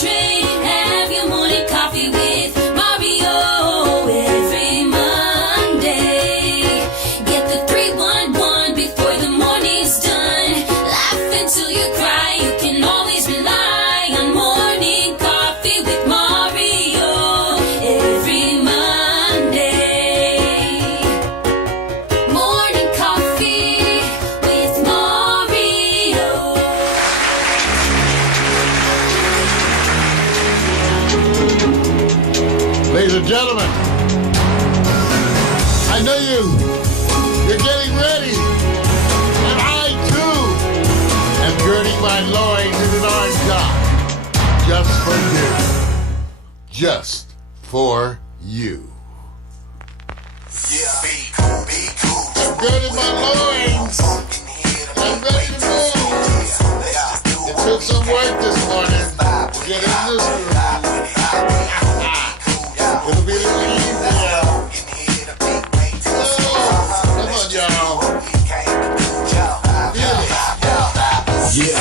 train. Have your morning coffee with Mario every Monday. Get the 311 before the morning's done. Laugh until you cry. You can always rely on morning coffee with Mario every Monday. Morning coffee with Mario. Ladies and gentlemen, I know you're getting ready, and I too am girding my loins in an arm top just for you. Just for you. Yeah, be cool, be cool. I'm girding my loins. I'm ready to move. It took some work this morning to get in this room. It'll be a little easier. Come on, y'all. Feel it. Yeah,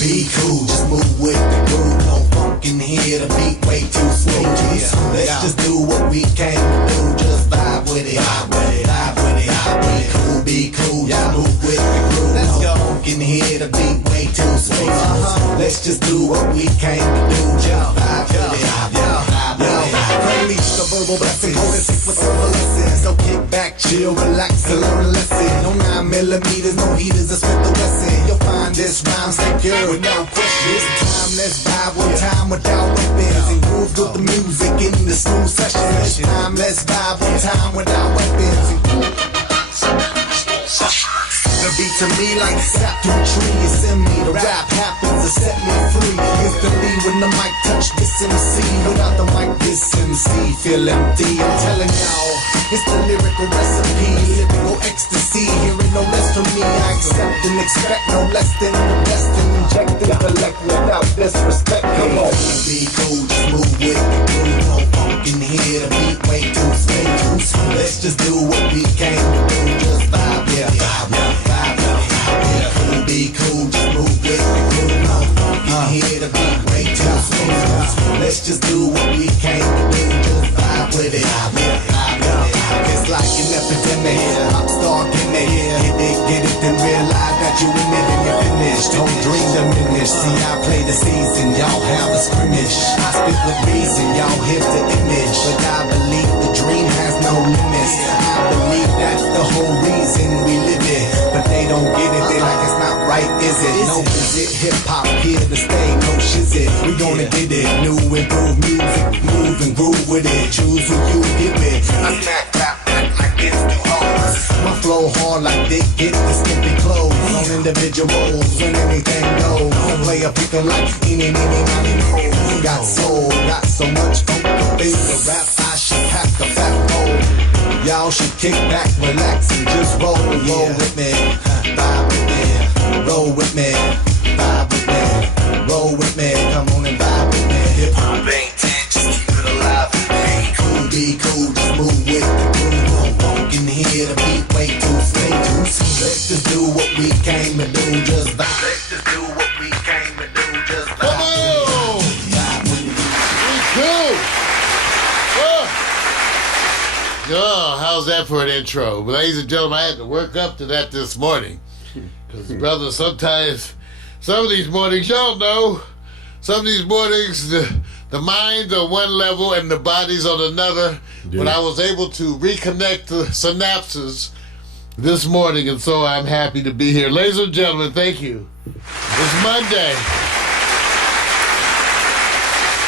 be cool, just move with the groove. No funk in here, the beat way too smooth. Yeah, let's just do what we came to do. Just vibe with it, vibe with it, vibe with it. Be cool, just move with the groove. Let's go. No funk in here, the beat way too smooth. Let's just do what we came to do. Just vibe with it, vibe with it. Unleash the verbal blessing, hold it sick with all the lessons. So kick back, chill, relax, and learn a lesson. No 9mm, no heaters, a Smith & Wesson. You'll find this rhyme secure with no questions. Time, let's vibe one time without weapons. And groove with the music in the smooth session. This time, let's vibe one time without weapons. The beat to me like sap to a tree. It's in me, the rap happens to set me free. Instantly when the mic touch this MC. Without the mic this MC feel empty. I'm telling y'all, it's the lyrical recipe. Lyrical ecstasy, hearing no less from me. I accept and expect no less than the best. And inject intellect without disrespect. Come on, be cool, just move with the groove. No funk in here, the beat way too smooth. Let's just do what we came to do. Just vibe, yeah, vibe, yeah. Be cool, just move with the groove. No funk in here, the beat way too smooth. Let's just do what we came to do. Just vibe with it, vibe with it. It's like an epidemic, pop star gimmick. Get it, then realize that you in it and you're finished. Don't dream diminish. See, I play the season, y'all have a scrimmage. I spit with reason, y'all hit the image. But I believe the dream has no limits. I believe that's the whole reason we live it. But they don't get it, they like it's not right, is it? No, is it? Hip-hop here to stay, no shizit. We gonna get it, new improved music. Move and groove with it, choose who you get with. I smack rap like it's too hard. My flow hard like they get the skimpy clothes. On individuals, when anything goes. I play a pick 'em like any, money. Got soul, got so much funk up in the rap, I should have the fat roll. Y'all should kick back, relax, and just roll with me, vibe with me, roll with me, vibe with me, roll with me, come on and vibe with me. Hip hop ain't dead, just keep it alive. Be cool, just move with the groove. No funk in here, the beat way too smooth. Let's just do what we came to do, just vibe. Let's just do what we came to do, just vibe. Come on! Be cool! Oh, how's that for an intro? Ladies and gentlemen, I had to work up to that this morning. Because, brother, sometimes, some of these mornings, y'all know, some of these mornings, the mind's on one level and the body's on another. Yeah. But I was able to reconnect the synapses this morning, and so I'm happy to be here. Ladies and gentlemen, thank you. It's Monday.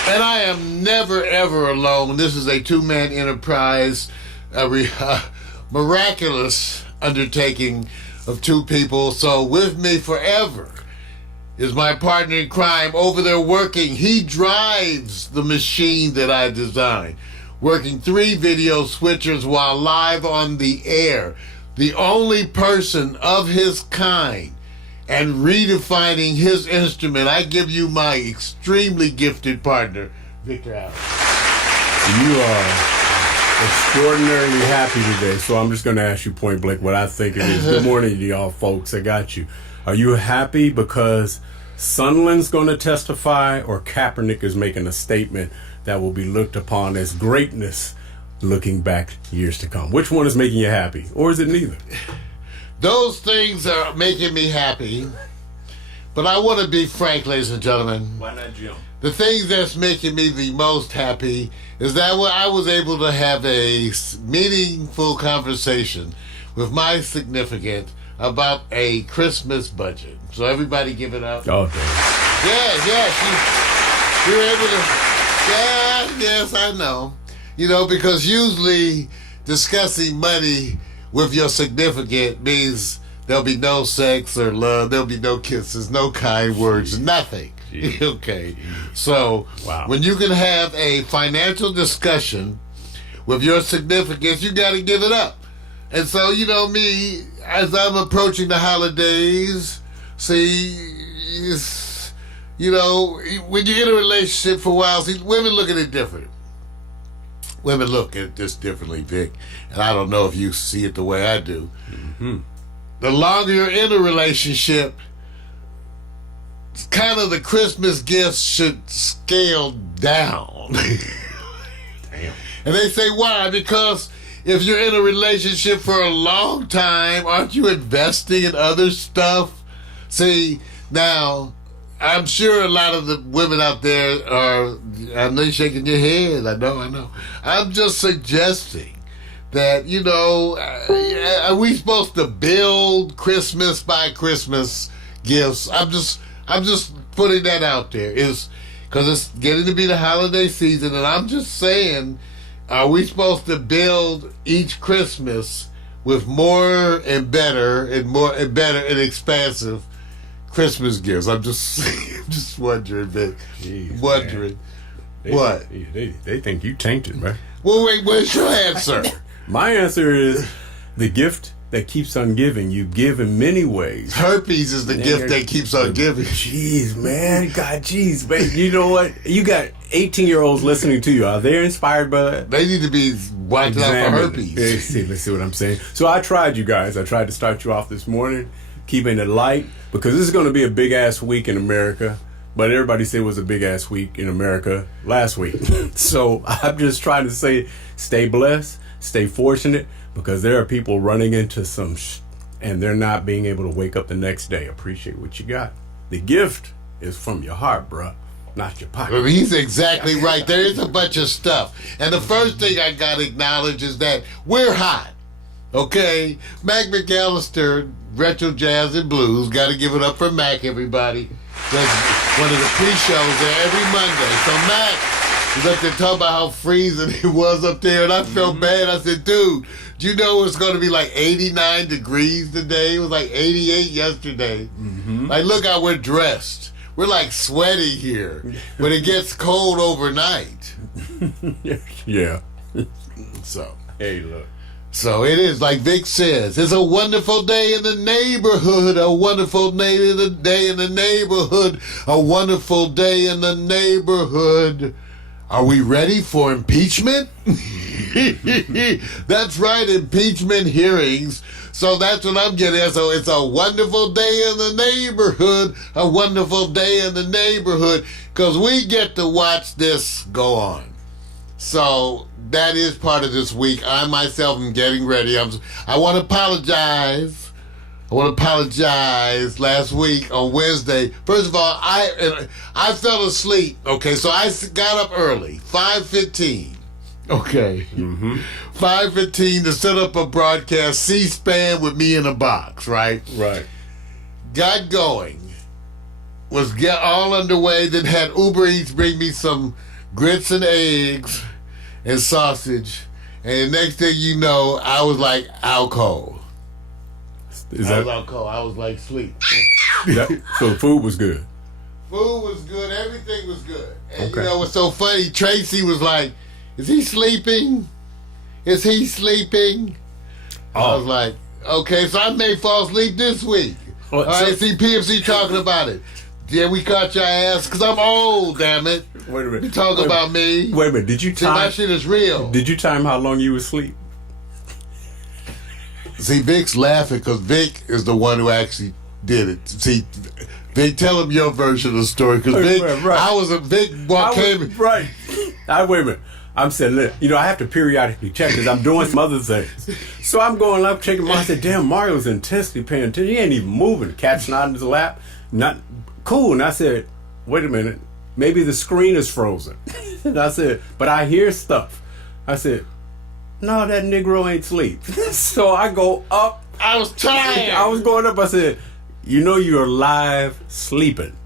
And I am never, ever alone. This is a two-man enterprise, a miraculous undertaking of two people. So with me forever is my partner in crime over there working. He drives the machine that I designed, working 3 video switchers while live on the air. The only person of his kind and redefining his instrument. I give you my extremely gifted partner, Victor Allen. You are extraordinarily happy today, so I'm just going to ask you point blank what I think it is. Good morning to y'all folks. I got you. Are you happy because Sunland's going to testify, or Kaepernick is making a statement that will be looked upon as greatness looking back years to come? Which one is making you happy? Or is it neither? Those things are making me happy. But I want to be frank, ladies and gentlemen. Why not Jim? The thing that's making me the most happy is that I was able to have a meaningful conversation with my significant about a Christmas budget. So everybody give it up. Oh, damn. We were able to, yes, I know. You know, because usually discussing money with your significant means there'll be no sex or love, there'll be no kisses, no kind words, nothing. Okay. So when you can have a financial discussion with your significance, you got to give it up. And so, you know, me, as I'm approaching the holidays, you know, when you're in a relationship for a while, women look at it different. Women look at this differently, Vic, and I don't know if you see it the way I do. Mm-hmm. The longer you're in a relationship, kind of the Christmas gifts should scale down. Damn. And they say, why? Because if you're in a relationship for a long time, aren't you investing in other stuff? See, now, I'm sure a lot of the women out there are, I know you're shaking your head, I know. I'm just suggesting that, you know, are we supposed to build Christmas by Christmas gifts? I'm just putting that out there, is because it's getting to be the holiday season, and I'm just saying, are we supposed to build each Christmas with more and better and expansive Christmas gifts? I'm just wondering, Vic. Jeez, wondering. Man. What? They think you tainted, man. Well, wait, what's your answer? My answer is the gift that keeps on giving. You give in many ways. Herpes is the gift that keeps on giving. Jeez, man. God, jeez, man. You know what? You got 18-year-olds listening to you. Are they inspired by that? They need to be watching out for herpes. Let's see what I'm saying. So I tried, you guys. I tried to start you off this morning, keeping it light, because this is going to be a big-ass week in America. But everybody said it was a big-ass week in America last week. So I'm just trying to say, stay blessed, stay fortunate, because there are people running into some and they're not being able to wake up the next day. Appreciate what you got. The gift is from your heart, bruh, not your pocket. Well, he's exactly right. There is a bunch of stuff. And the first thing I got to acknowledge is that we're hot. Okay? Mac McAllister, Retro Jazz and Blues. Got to give it up for Mac, everybody. Does one of the pre-shows there every Monday. So Mac was up there talking about how freezing it was up there, and I felt bad. I said, dude, do you know it's going to be like 89 degrees today? It was like 88 yesterday. Mm-hmm. Like, look how we're dressed. We're like sweaty here, but it gets cold overnight. Yeah. So, hey, look. So it is, like Vic says, it's a wonderful day in the neighborhood, a wonderful day in the neighborhood, a wonderful day in the neighborhood. Are we ready for impeachment? That's right, impeachment hearings. So that's what I'm getting at. So it's a wonderful day in the neighborhood, a wonderful day in the neighborhood, because we get to watch this go on. So that is part of this week. I myself am getting ready. I want to apologize. Last week on Wednesday. First of all, I fell asleep. Okay, so I got up early, 5:15. Okay, 5:15 to set up a broadcast, C-SPAN with me in a box. Right. Got going. Was all underway. Then had Uber Eats bring me some grits and eggs and sausage, and the next thing you know, I was like out cold. I was out cold. I was like sleep. So the food was good. Food was good. Everything was good. And you know what's so funny? Tracy was like, "Is he sleeping? Is he sleeping?" I was like, "Okay." So I may fall asleep this week. All right. See PMC talking about it. Yeah, we caught your ass because I'm old. Damn it. Wait a minute. You talking about me? Wait a minute. Did you time? See, my shit is real. Did you time how long you was asleep? See, Vic's laughing because Vic is the one who actually did it. See, Vic, tell him your version of the story, because Vic, Right. I was a Vic came. Right. Wait a minute. I'm saying, look, I have to periodically check because I'm doing some other things. So I'm going up, checking Mario. I said, damn, Mario's intensely paying attention. He ain't even moving. The cat's not in his lap. Not cool. And I said, wait a minute. Maybe the screen is frozen. And I said, but I hear stuff. I said, no, that Negro ain't asleep. So I go up. I was tired. I was going up. I said, you're live sleeping.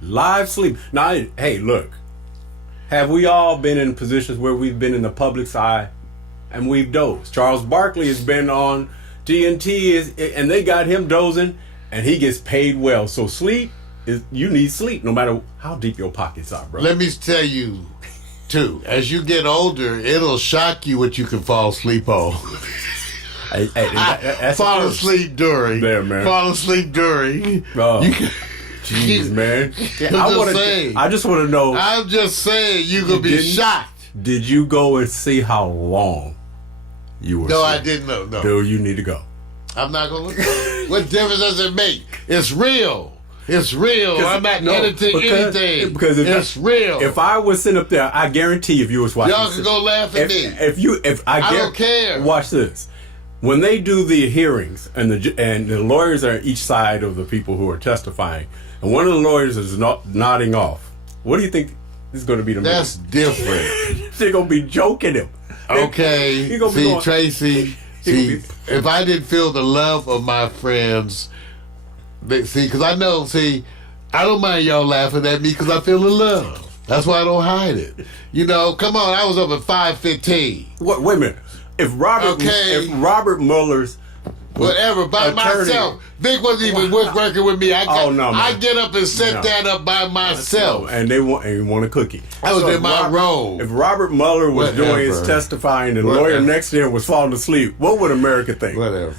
Live sleep. Now, hey, look. Have we all been in positions where we've been in the public's eye and we've dozed? Charles Barkley has been on TNT and they got him dozing and he gets paid well. So you need sleep no matter how deep your pockets are, bro. Let me tell you, too, as you get older, it'll shock you what you can fall asleep on. Fall asleep during. There, man. Fall asleep during. Jeez, man. I just want to know. I'm just saying, you could be shocked. Did you go and see how long you were? No, asleep? I didn't know. No. Dude, you need to go. I'm not going to look. What difference does it make? It's real. It's real. I'm not editing anything. Because it's real. If I was sitting up there, I guarantee if you was watching, y'all can go laugh at me. I don't care. Watch this. When they do the hearings and the lawyers are each side of the people who are testifying, and one of the lawyers is nodding off, what do you think is going to be the That's different. They're going to be joking him. Okay. See, Tracy, if I didn't feel the love of my friends, because I don't mind y'all laughing at me because I feel the love. That's why I don't hide it. Come on, I was up at 5:15. Wait a minute. If Robert Mueller's whatever, by attorney, myself. Vic wasn't even working with me. I get up and set No. that up by myself. And they want a cookie. I was in my role. If Robert Mueller was doing his testifying and the lawyer next to him was falling asleep, what would America think? Whatever.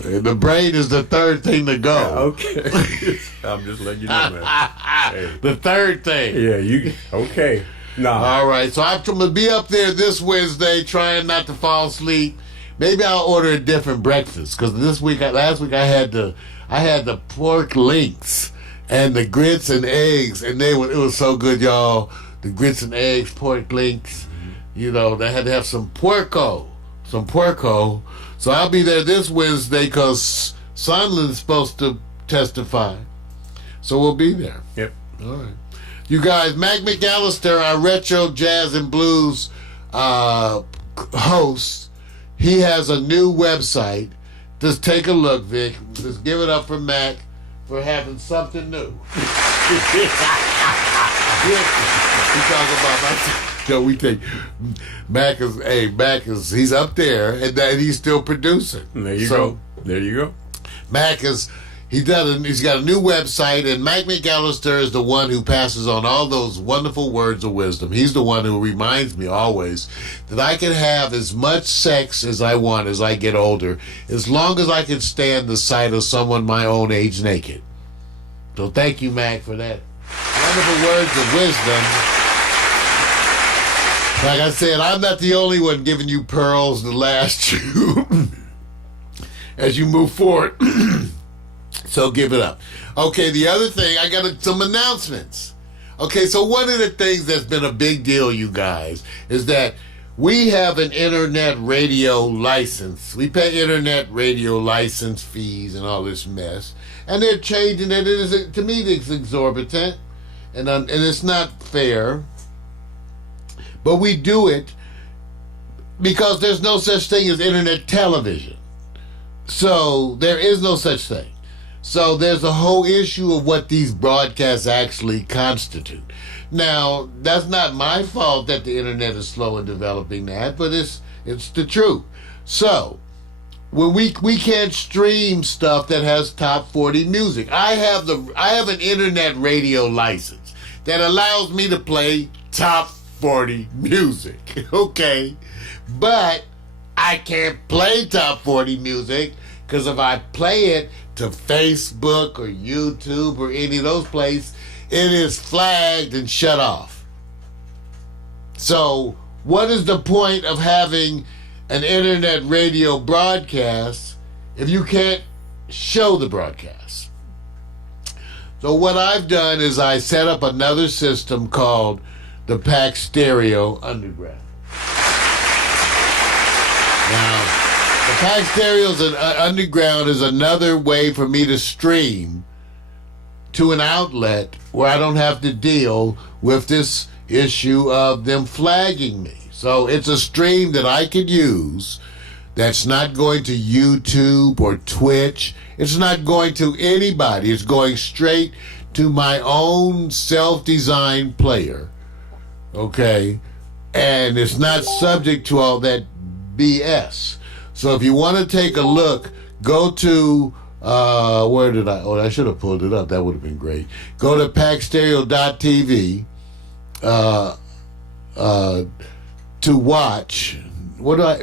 The brain is the third thing to go. Okay. I'm just letting you know, man. Hey. The third thing. Yeah, okay. Nah. All right, so I'm going to be up there this Wednesday trying not to fall asleep. Maybe I'll order a different breakfast because last week I had the pork links and the grits and eggs, and it was so good, y'all. The grits and eggs, pork links. They had to have some puerco. So I'll be there this Wednesday because Sondland's supposed to testify. So we'll be there. Yep. All right. You guys, Mac McAllister, our retro jazz and blues host, he has a new website. Just take a look, Vic. Just give it up for Mac for having something new. We talk about we take Mac is he's up there and he's still producing. There you go. Mac is. He's got a new website, and Mac McAllister is the one who passes on all those wonderful words of wisdom. He's the one who reminds me always that I can have as much sex as I want as I get older, as long as I can stand the sight of someone my own age naked. So thank you, Mac, for that wonderful words of wisdom. Like I said, I'm not the only one giving you pearls to last you as you move forward. So give it up. Okay, the other thing, I got some announcements. Okay, so one of the things that's been a big deal, you guys, is that we have an internet radio license. We pay internet radio license fees and all this mess. And they're changing it. To me, it's exorbitant. And it's not fair. But we do it because there's no such thing as internet television. So there is no such thing. So there's a whole issue of what these broadcasts actually constitute. Now, that's not my fault that the internet is slow in developing that, but it's the truth. So, when we can't stream stuff that has top 40 music. I have an internet radio license that allows me to play top 40 music. Okay. But I can't play top 40 music because if I play it to Facebook or YouTube or any of those places, it is flagged and shut off. So what is the point of having an internet radio broadcast if you can't show the broadcast. So what I've done is I set up another system called the Pack Stereo Underground. Now, the Pack Stereo Underground is another way for me to stream to an outlet where I don't have to deal with this issue of them flagging me. So it's a stream that I could use that's not going to YouTube or Twitch. It's not going to anybody. It's going straight to my own self-designed player. Okay? And it's not subject to all that BS. So if you want to take a look, go to, where did I should have pulled it up. That would have been great. Go to packstereo.tv to watch. What do I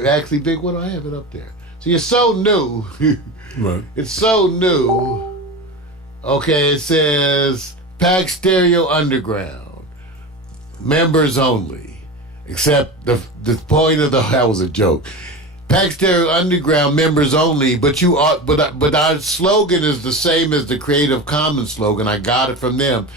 have it up there? See, it's so new. Right. It's so new. Okay, it says Pack Stereo Underground. Members only. Except the point of that was a joke. Pack Stereo Underground members only, but our slogan is the same as the Creative Commons slogan. I got it from them.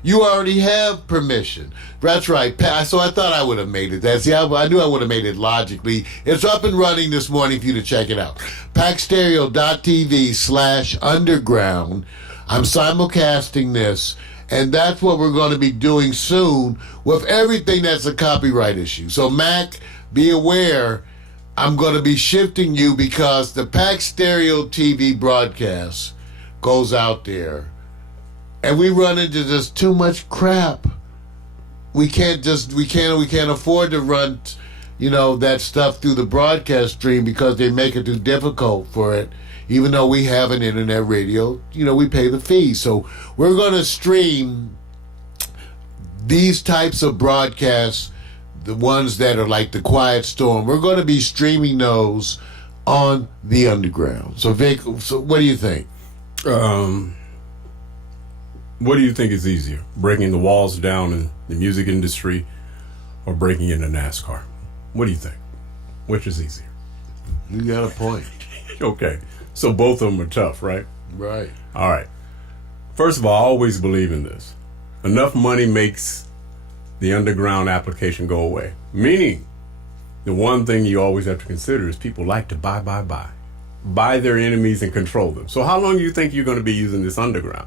You already have permission. That's right. So I thought I would have made it that. See, I knew I would have made it logically. It's up and running this morning for you to check it out. packstereo.tv/underground. I'm simulcasting this, and that's what we're going to be doing soon with everything that's a copyright issue. So, Mac, be aware, I'm going to be shifting you because the Pack Stereo TV broadcast goes out there. And we run into just too much crap. We can't afford to run, that stuff through the broadcast stream because they make it too difficult for it. Even though we have an internet radio, we pay the fee. So we're going to stream these types of broadcasts, the ones that are like the Quiet Storm. We're going to be streaming those on the underground. So Vic, what do you think? What do you think is easier, breaking the walls down in the music industry or breaking into NASCAR? What do you think? Which is easier? You got a point. Okay. So both of them are tough, right? Right. All right. First of all, I always believe in this. Enough money makes the underground application go away. Meaning, the one thing you always have to consider is people like to buy. Buy their enemies and control them. So how long do you think you're going to be using this underground?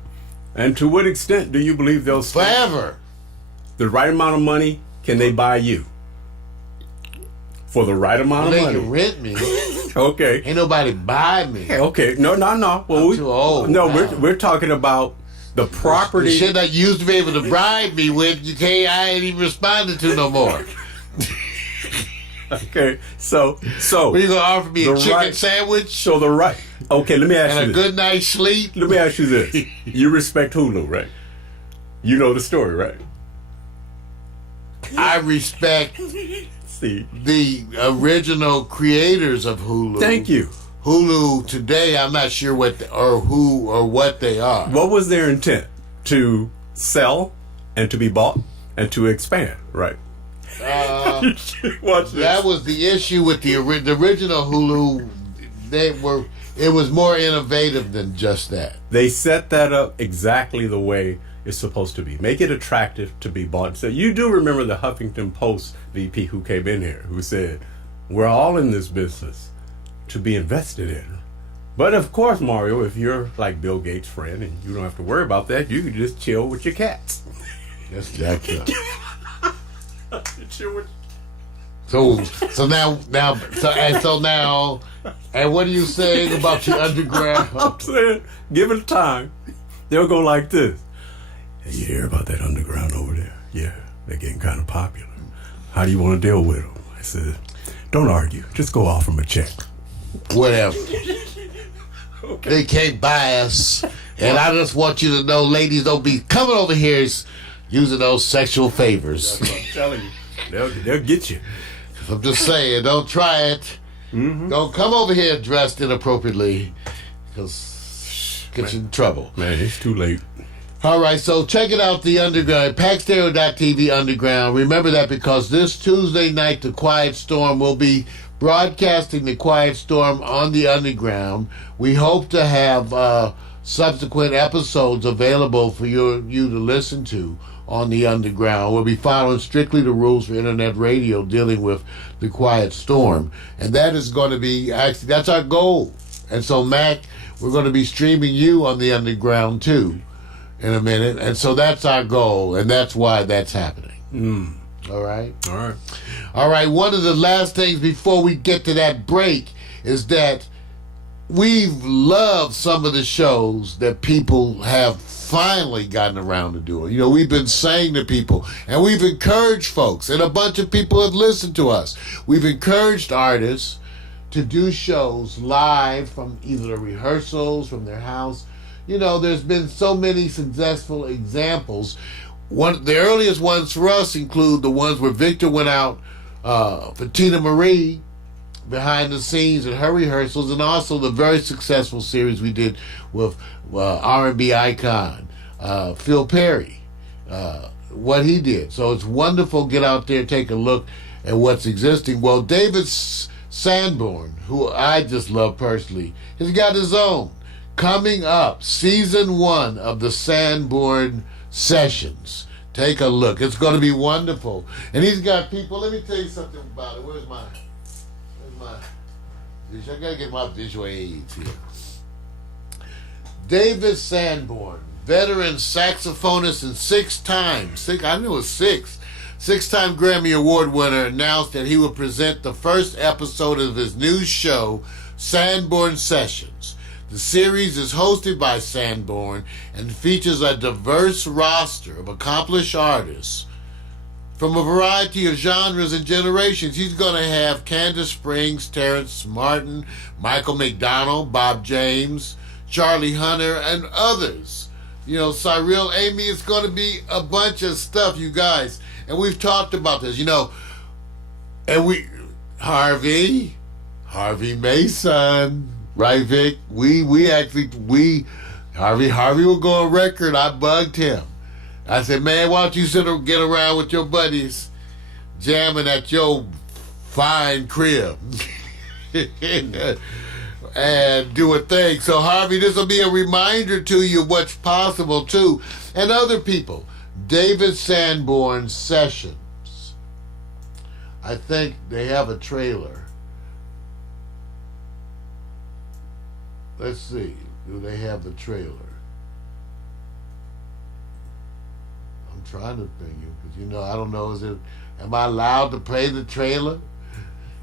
And to what extent do you believe they'll stay? Forever. The right amount of money, can they buy you? For the right amount of They money. can rent me. Okay. Ain't nobody buy me. Okay. No. Well, I'm too old. No, now. we're talking about the property. The shit that you used to be able to bribe me with, I ain't even responding to no more. Okay. So. What, you gonna offer me a chicken right, sandwich? So the right. Okay, let me ask you And a this. good night's sleep? Let me ask you this. You respect Hulu, right? You know the story, right? I respect See. the original creators of Hulu. Thank you. Hulu today, I'm not sure what they are. What was their intent? To sell and to be bought and to expand, right? Watch this. That was the issue with the original Hulu. It was more innovative than just that. They set that up exactly the way it's supposed to be. Make it attractive to be bought. So you do remember the Huffington Post VP who came in here who said, we're all in this business to be invested in. But of course, Mario, if you're like Bill Gates' friend and you don't have to worry about that, you can just chill with your cats. That's jacked up. Chill with So now, and what are you saying about your underground? I'm saying, give it time. They'll go like this. Hey, you hear about that underground over there? Yeah, they're getting kind of popular. How do you want to deal with them? I said, don't argue. Just go offer them a check. Whatever. Okay. They can't buy us. And I just want you to know, ladies, don't be coming over here using those sexual favors. That's what I'm telling you. They'll get you. I'm just saying, don't try it. Mm-hmm. Don't come over here dressed inappropriately, because get you in trouble. Man, it's too late. All right, so check it out, the underground, packstereo.tv underground. Remember that because this Tuesday night, the Quiet Storm will be broadcasting the Quiet Storm on the Underground. We hope to have subsequent episodes available for you to listen to on the Underground. We'll be following strictly the rules for internet radio dealing with the Quiet Storm. And that is going to be, actually, that's our goal. And so, Mac, we're going to be streaming you on the Underground, too, in a minute. And so that's our goal, and that's why that's happening. All right? All right. All right, one of the last things before we get to that break is that we've loved some of the shows that people have finally gotten around to doing. You know, we've been saying to people, and we've encouraged folks, and a bunch of people have listened to us. We've encouraged artists to do shows live from either the rehearsals, from their house. You know, there's been so many successful examples. The earliest ones for us include the ones where Victor went out for Tina Marie behind the scenes at her rehearsals, and also the very successful series we did with R&B icon Phil Perry, what he did. So it's wonderful. Get out there, take a look at what's existing. Well, David Sanborn, who I just love personally, has got his own. Coming up, season 1 of the Sanborn Sessions. Take a look. It's going to be wonderful. And he's got people. Let me tell you something about it. Where's my I got to get my visual aids here. David Sanborn, veteran saxophonist and six-time Grammy Award winner, announced that he will present the first episode of his new show, Sanborn Sessions. The series is hosted by Sanborn and features a diverse roster of accomplished artists from a variety of genres and generations. He's going to have Candace Springs, Terrence Martin, Michael McDonald, Bob James, Charlie Hunter, and others. You know, Cyril, Amy, it's going to be a bunch of stuff, you guys. And we've talked about this, you know. And Harvey Mason, right, Vic? Harvey will go on record. I bugged him. I said, man, why don't you get around with your buddies jamming at your fine crib and do a thing. So, Harvey, this will be a reminder to you what's possible, too. And other people. David Sanborn Sessions. I think they have a trailer. Let's see. Do they have the trailer? I'm trying to ping you because, you know, I don't know. Am I allowed to play the trailer?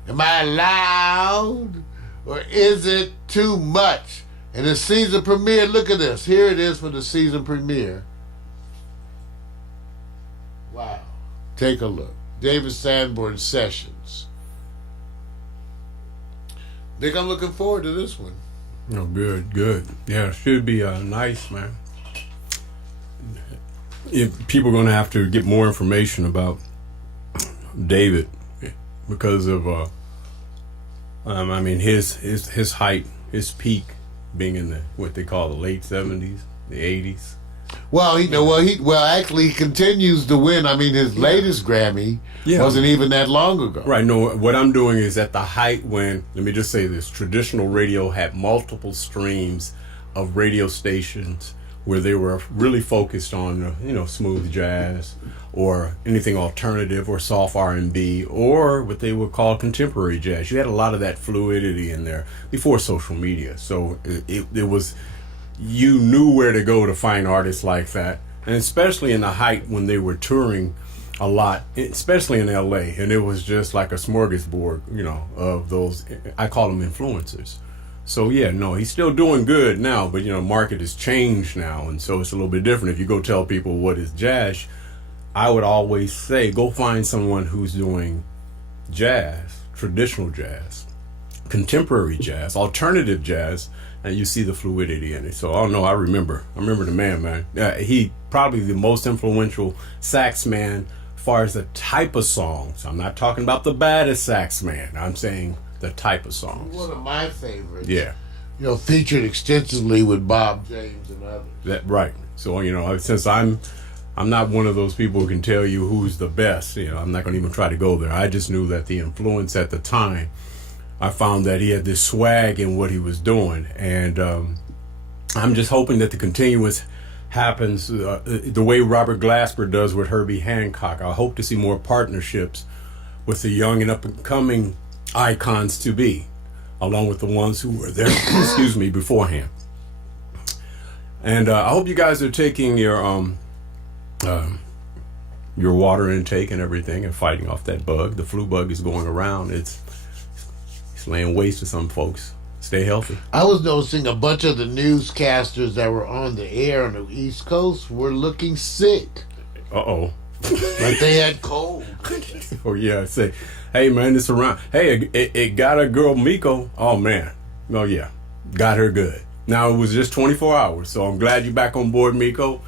Am I allowed? Or is it too much? And the season premiere, look at this. Here it is for the season premiere. Wow. Take a look. David Sanborn Sessions. Vic, I'm looking forward to this one. Oh, good. Yeah, it should be nice, man. People are going to have to get more information about David because of, his height, his peak being in what they call the late 70s, the 80s. Actually, he continues to win. I mean, his latest Grammy wasn't even that long ago. Right. No, what I'm doing is at the height when, let me just say this, traditional radio had multiple streams of radio stations where they were really focused on, smooth jazz or anything alternative or soft R&B or what they would call contemporary jazz. You had a lot of that fluidity in there before social media. So it was, you knew where to go to find artists like that. And especially in the height when they were touring a lot, especially in LA. And it was just like a smorgasbord, of those, I call them influencers. So he's still doing good now, but market has changed now, and so it's a little bit different. If you go tell people what is jazz, I would always say go find someone who's doing jazz, traditional jazz, contemporary jazz, alternative jazz, and you see the fluidity in it. So I remember the man. He probably the most influential sax man as far as the type of songs. I'm not talking about the baddest sax man. I'm saying the type of songs. One of my favorites. Yeah. Featured extensively with Bob James and others. That right. So since I'm not one of those people who can tell you who's the best. I'm not going to even try to go there. I just knew that the influence at the time I found that he had this swag in what he was doing, and I'm just hoping that the continuance happens the way Robert Glasper does with Herbie Hancock. I hope to see more partnerships with the young and up-and-coming icons to be, along with the ones who were there, excuse me, beforehand. And I hope you guys are taking your water intake and everything and fighting off that bug. The flu bug is going around. It's laying waste to some folks. Stay healthy. I was noticing a bunch of the newscasters that were on the air on the East Coast were looking sick. Uh-oh. Like they had cold. Oh, yeah. Say, hey, man, it's around. Hey, it got a girl, Miko. Oh, man. Oh, yeah. Got her good. Now, it was just 24 hours, so I'm glad you're back on board, Miko.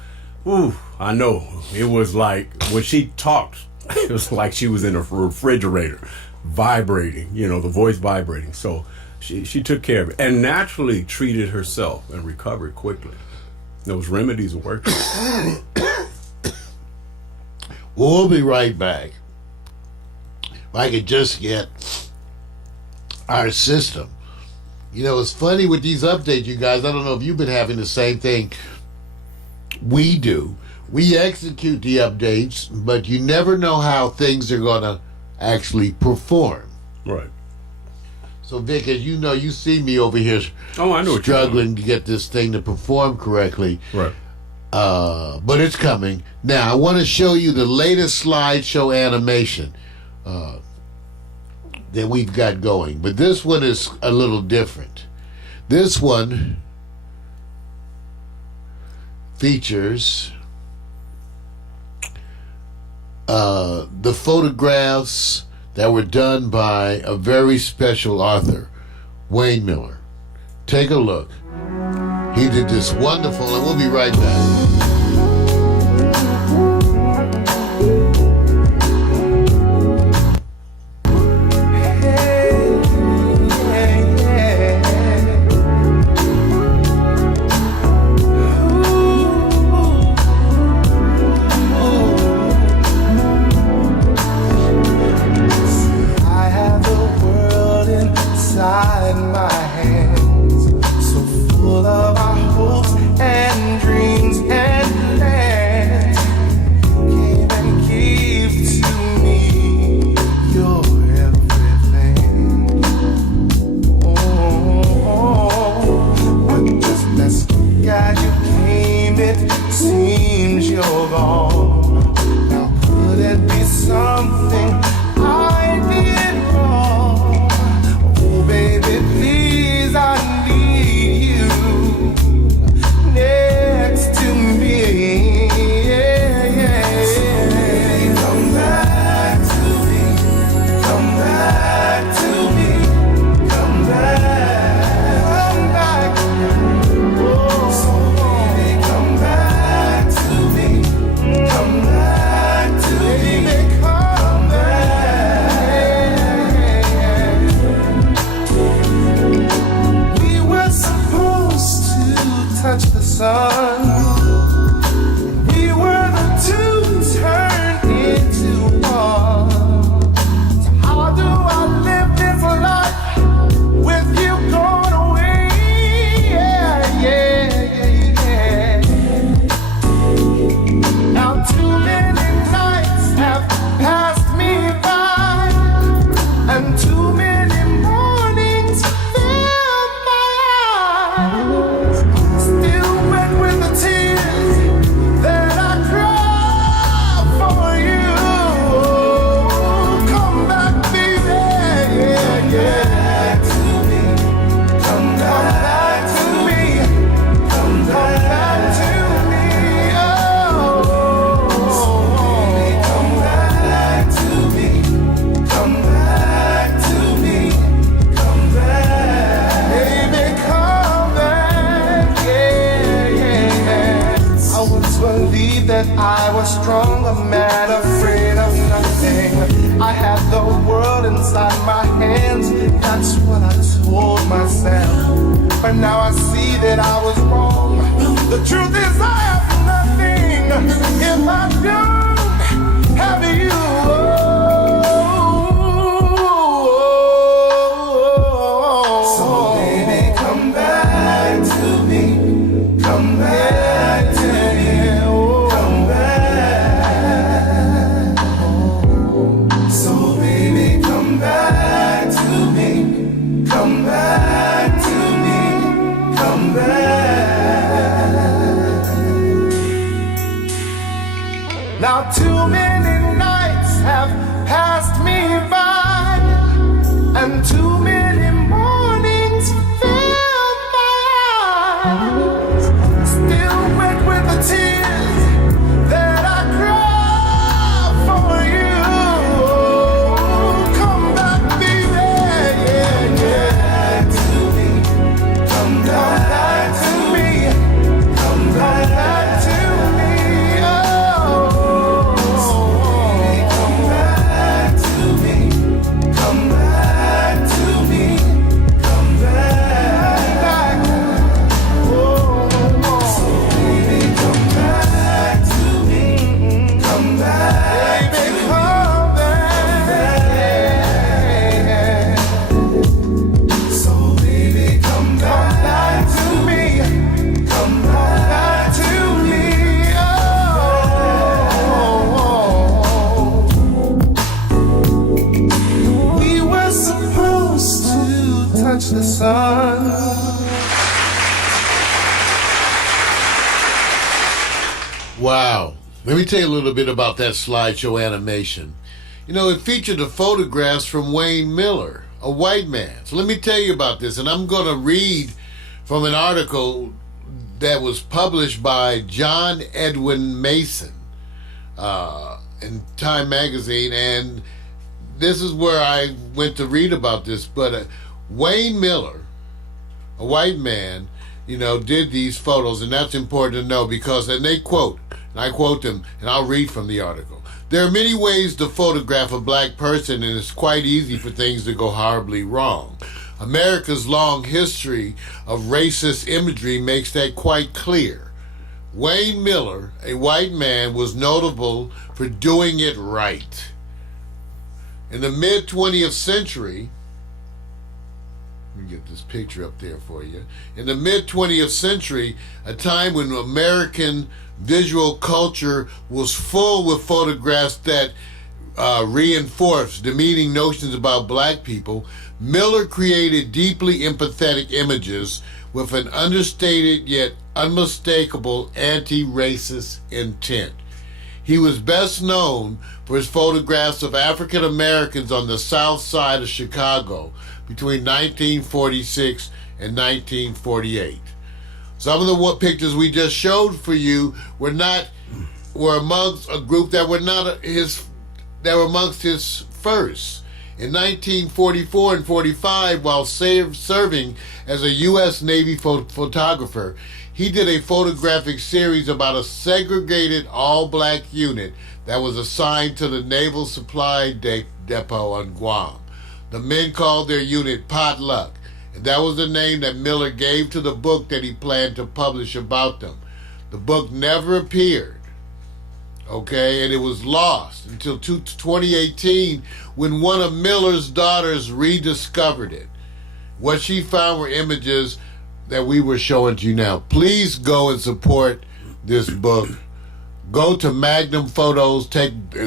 Ooh, I know. It was like, when she talked, it was like she was in a refrigerator, vibrating, the voice vibrating. So she took care of it and naturally treated herself and recovered quickly. Those remedies worked. We'll be right back. If I could just get our system. It's funny with these updates, you guys. I don't know if you've been having the same thing we do. We execute the updates, but you never know how things are going to actually perform. Right. So, Vic, as you know, you see me over here I know struggling to get this thing to perform correctly. Right. But it's coming. Now, I want to show you the latest slideshow animation that we've got going. But this one is a little different. This one features the photographs that were done by a very special author, Wayne Miller. Take a look. He did this wonderful, and we'll be right back. Now too many nights have passed me by, and too many mornings fill my eyes, still wet with the tears that I cry for you. Come back, baby, yeah, yeah, to me. Come back to me. Come back to me. Oh, come back to me. Come back to me. Come back. Oh, baby, come back to me. Come back, baby, come back. So baby, come back to me. Come back to me. Oh, we were supposed to touch the sun. Wow. Let me tell you a little bit about that slideshow animation. You know, it featured the photographs from Wayne Miller, a white man. So let me tell you about this, and I'm going to read from an article that was published by John Edwin Mason in Time Magazine, and this is where I went to read about this. But Wayne Miller, a white man, you know, did these photos, and that's important to know because, and they quote, and I quote them, and I'll read from the article. There are many ways to photograph a black person, and it's quite easy for things to go horribly wrong. America's long history of racist imagery makes that quite clear. Wayne Miller, a white man, was notable for doing it right. In the mid-20th century, let me get this picture up there for you. In the mid-20th century, a time when American visual culture was full with photographs that reinforced demeaning notions about black people, Miller created deeply empathetic images with an understated yet unmistakable anti-racist intent. He was best known for his photographs of African Americans on the south side of Chicago between 1946 and 1948. Some of the pictures we just showed for you were amongst a group that were amongst his first. In 1944 and 45, while serving as a U.S. Navy photographer, he did a photographic series about a segregated all-black unit that was assigned to the Naval Supply Depot on Guam. The men called their unit Potluck, and that was the name that Miller gave to the book that he planned to publish about them. The book never appeared, okay, and it was lost until 2018 when one of Miller's daughters rediscovered it. What she found were images that we were showing to you now. Please go and support this book. Go to Magnum Photos,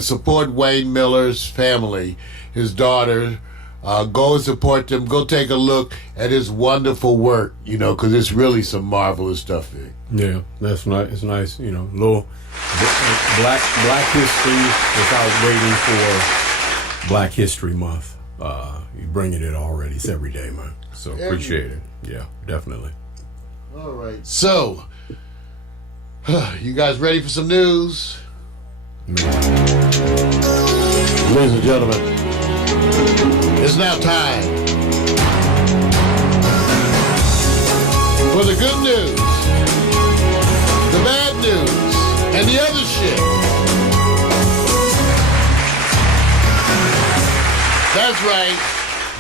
support Wayne Miller's family, his daughter. Go and support them. Go take a look at his wonderful work, you know, because it's really some marvelous stuff there. Yeah, that's nice. It's nice, you know, little black history without waiting for Black History Month. You're bringing it already. It's every day, man. So appreciate it. Yeah, definitely. All right. So, you guys ready for some news? Man. Ladies and gentlemen, it's now time for the good news, the bad news, and the other shit. That's right.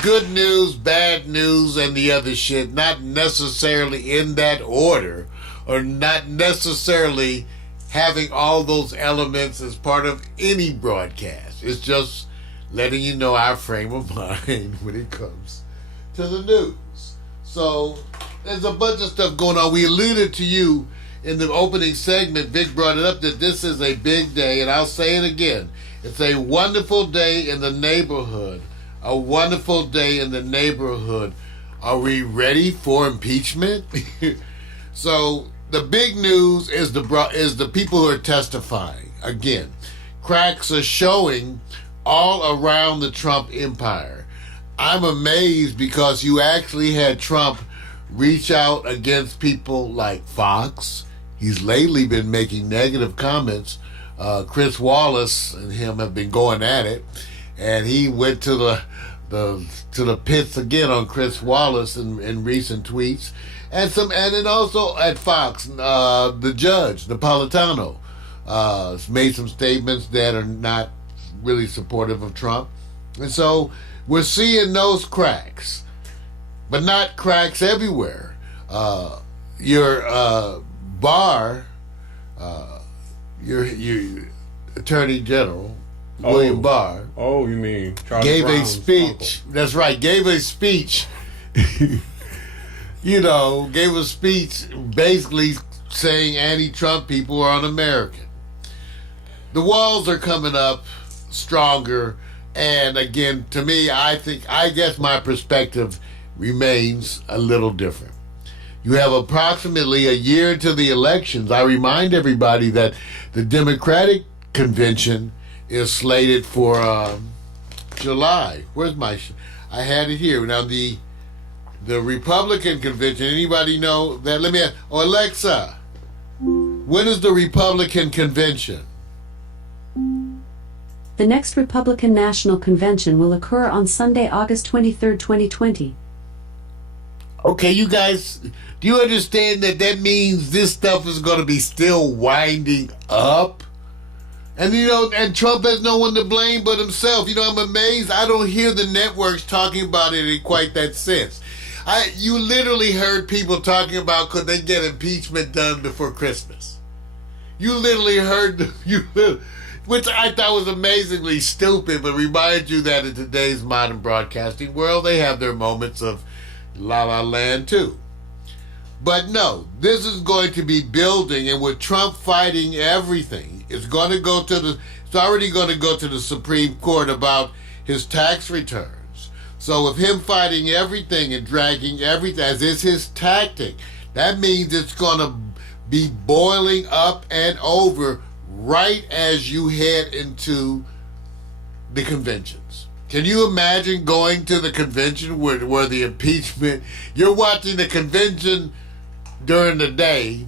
Good news, bad news, and the other shit. Not necessarily in that order, or not necessarily having all those elements as part of any broadcast. It's just letting you know our frame of mind when it comes to the news. So there's a bunch of stuff going on. We alluded to you in the opening segment. Vic brought it up that this is a big day, and I'll say it again. It's a wonderful day in the neighborhood. A wonderful day in the neighborhood. Are we ready for impeachment? So the big news is the people who are testifying. again, cracks are showing all around the Trump empire. I'm amazed because you actually had Trump reach out against people like Fox. He's lately been making negative comments. Chris Wallace and him have been going at it, and he went to the pits again on Chris Wallace in recent tweets, and then also at Fox, the judge Napolitano made some statements that are not really supportive of Trump, and so we're seeing those cracks, but not cracks everywhere. Your Barr, your Attorney General William Barr. Oh, you mean Charlie gave Brown's a speech. uncle. That's right. Gave a speech. Gave a speech basically saying anti-Trump people are un-American. The walls are coming up stronger, and again, to me, I guess my perspective remains a little different. You have approximately a year into the elections. I remind everybody that the Democratic convention is slated for July. Where's I had it here. Now, the Republican convention, anybody know that? Let me ask. Oh, Alexa, when is the Republican convention? The next Republican National Convention will occur on Sunday, August 23rd, 2020. Okay, you guys, do you understand that means this stuff is going to be still winding up? And, and Trump has no one to blame but himself. I'm amazed. I don't hear the networks talking about it in quite that sense. You literally heard people talking about could they get impeachment done before Christmas. You literally heard, which I thought was amazingly stupid, but remind you that in today's modern broadcasting world, they have their moments of La La Land too. But no, this is going to be building, and with Trump fighting everything, it's already going to go to the Supreme Court about his tax returns. So with him fighting everything and dragging everything, as is his tactic, that means it's going to be boiling up and over right as you head into the conventions. Can you imagine going to the convention where the impeachment, you're watching the convention during the day,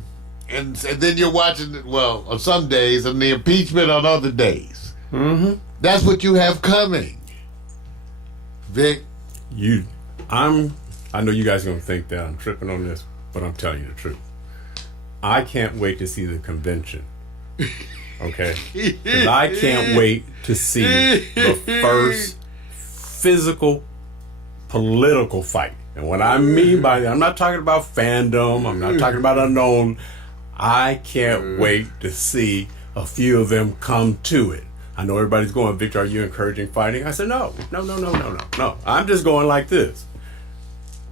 and then you're watching, on some days, and the impeachment on other days. Mm-hmm. That's what you have coming. Vic? I know you guys are going to think that I'm tripping on this, but I'm telling you the truth. I can't wait to see the convention. Okay? Because I can't wait to see the first physical political fight. And what I mean by that, I'm not talking about fandom, I'm not talking about unknown. I can't wait to see a few of them come to it. I know everybody's going, Victor, are you encouraging fighting? I said, no. I'm just going like this.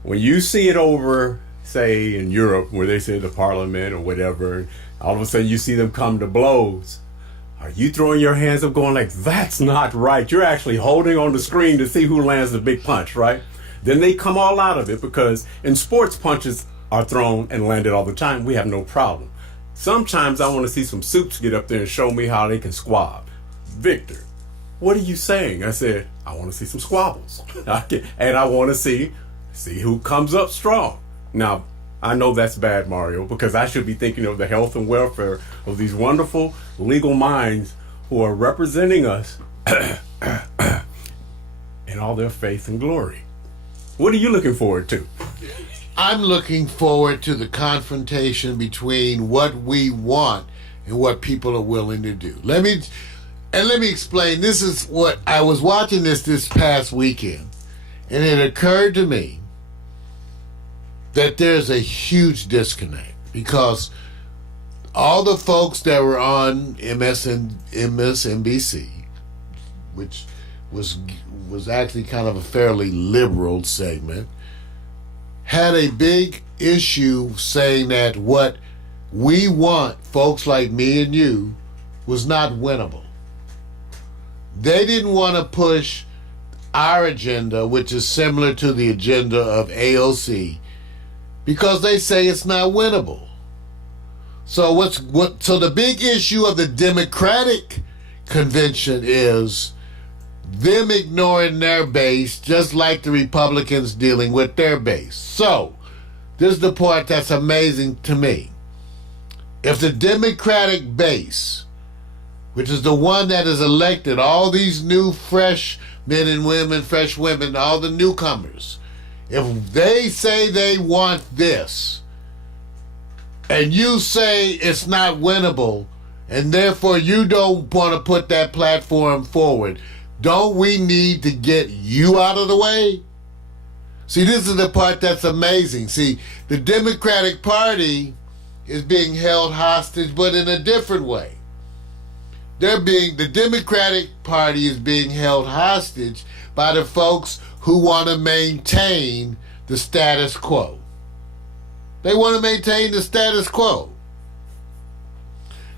When you see it over, say, in Europe, where they say the parliament or whatever, all of a sudden you see them come to blows. Are you throwing your hands up going like, that's not right? You're actually holding on the screen to see who lands the big punch, right? Then they come all out of it, because in sports, punches are thrown and landed all the time. We have no problem. Sometimes I want to see some soups get up there and show me how they can squab. Victor, what are you saying? I said, I want to see some squabbles. And I want to see who comes up strong. Now, I know that's bad, Mario, because I should be thinking of the health and welfare of these wonderful legal minds who are representing us in all their faith and glory. What are you looking forward to? I'm looking forward to the confrontation between what we want and what people are willing to do. Let me explain. This is what I was watching this past weekend, and it occurred to me that there's a huge disconnect, because all the folks that were on MSNBC, which was actually kind of a fairly liberal segment, had a big issue saying that what we want, folks like me and you, was not winnable. They didn't want to push our agenda, which is similar to the agenda of AOC, because they say it's not winnable. So so the big issue of the Democratic convention is them ignoring their base, just like the Republicans dealing with their base. So this is the part that's amazing to me. If the Democratic base, which is the one that has elected all these new fresh men and women, fresh women, all the newcomers, if they say they want this, and you say it's not winnable, and therefore you don't want to put that platform forward, don't we need to get you out of the way? See, this is the part that's amazing. See, the Democratic Party is being held hostage, but in a different way. The Democratic Party is being held hostage by the folks who want to maintain the status quo. They want to maintain the status quo.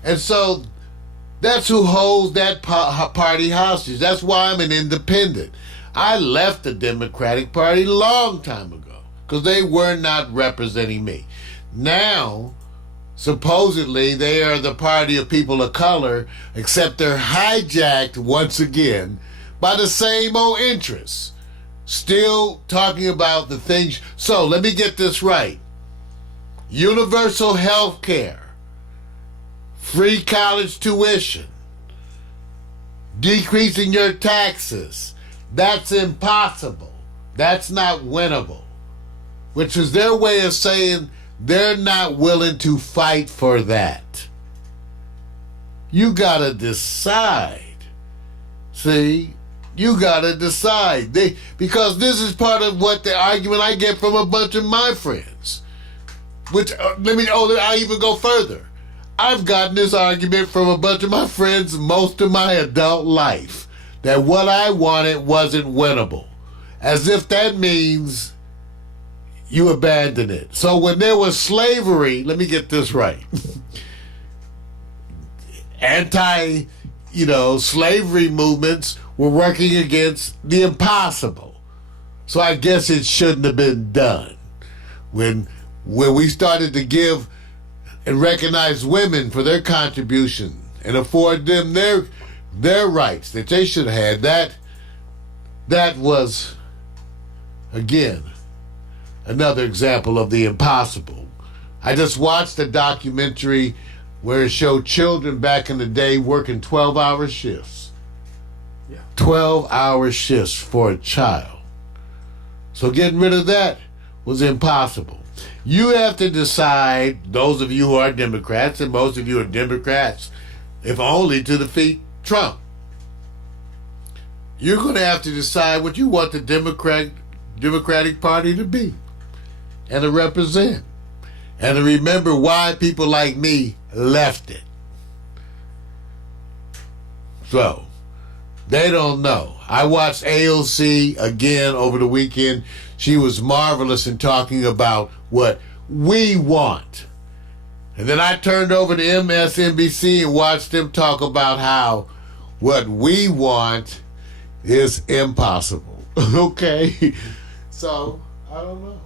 And so that's who holds that party hostage. That's why I'm an independent. I left the Democratic Party a long time ago because they were not representing me. Now, supposedly, they are the party of people of color, except they're hijacked once again by the same old interests. Still talking about the things. So let me get this right. Universal health care, free college tuition, decreasing your taxes. That's impossible. That's not winnable. Which is their way of saying they're not willing to fight for that. You gotta decide. See? You gotta decide. Because this is part of what the argument I get from a bunch of my friends. Which, I'll even go further. I've gotten this argument from a bunch of my friends most of my adult life. That what I wanted wasn't winnable. As if that means you abandon it. So when there was slavery, let me get this right. Slavery movements were working against the impossible. So I guess it shouldn't have been done. When we started to give and recognize women for their contribution and afford them their rights that they should have had, that was, again, another example of the impossible. I just watched a documentary where it showed children back in the day working 12-hour shifts. Yeah. 12-hour shifts for a child. So getting rid of that was impossible. You have to decide, those of you who are Democrats, and most of you are Democrats, if only to defeat Trump. You're going to have to decide what you want the Democratic Party to be and to represent. And to remember why people like me left it. So, they don't know. I watched AOC again over the weekend. She was marvelous in talking about what we want. And then I turned over to MSNBC and watched them talk about how what we want is impossible. Okay? So, I don't know.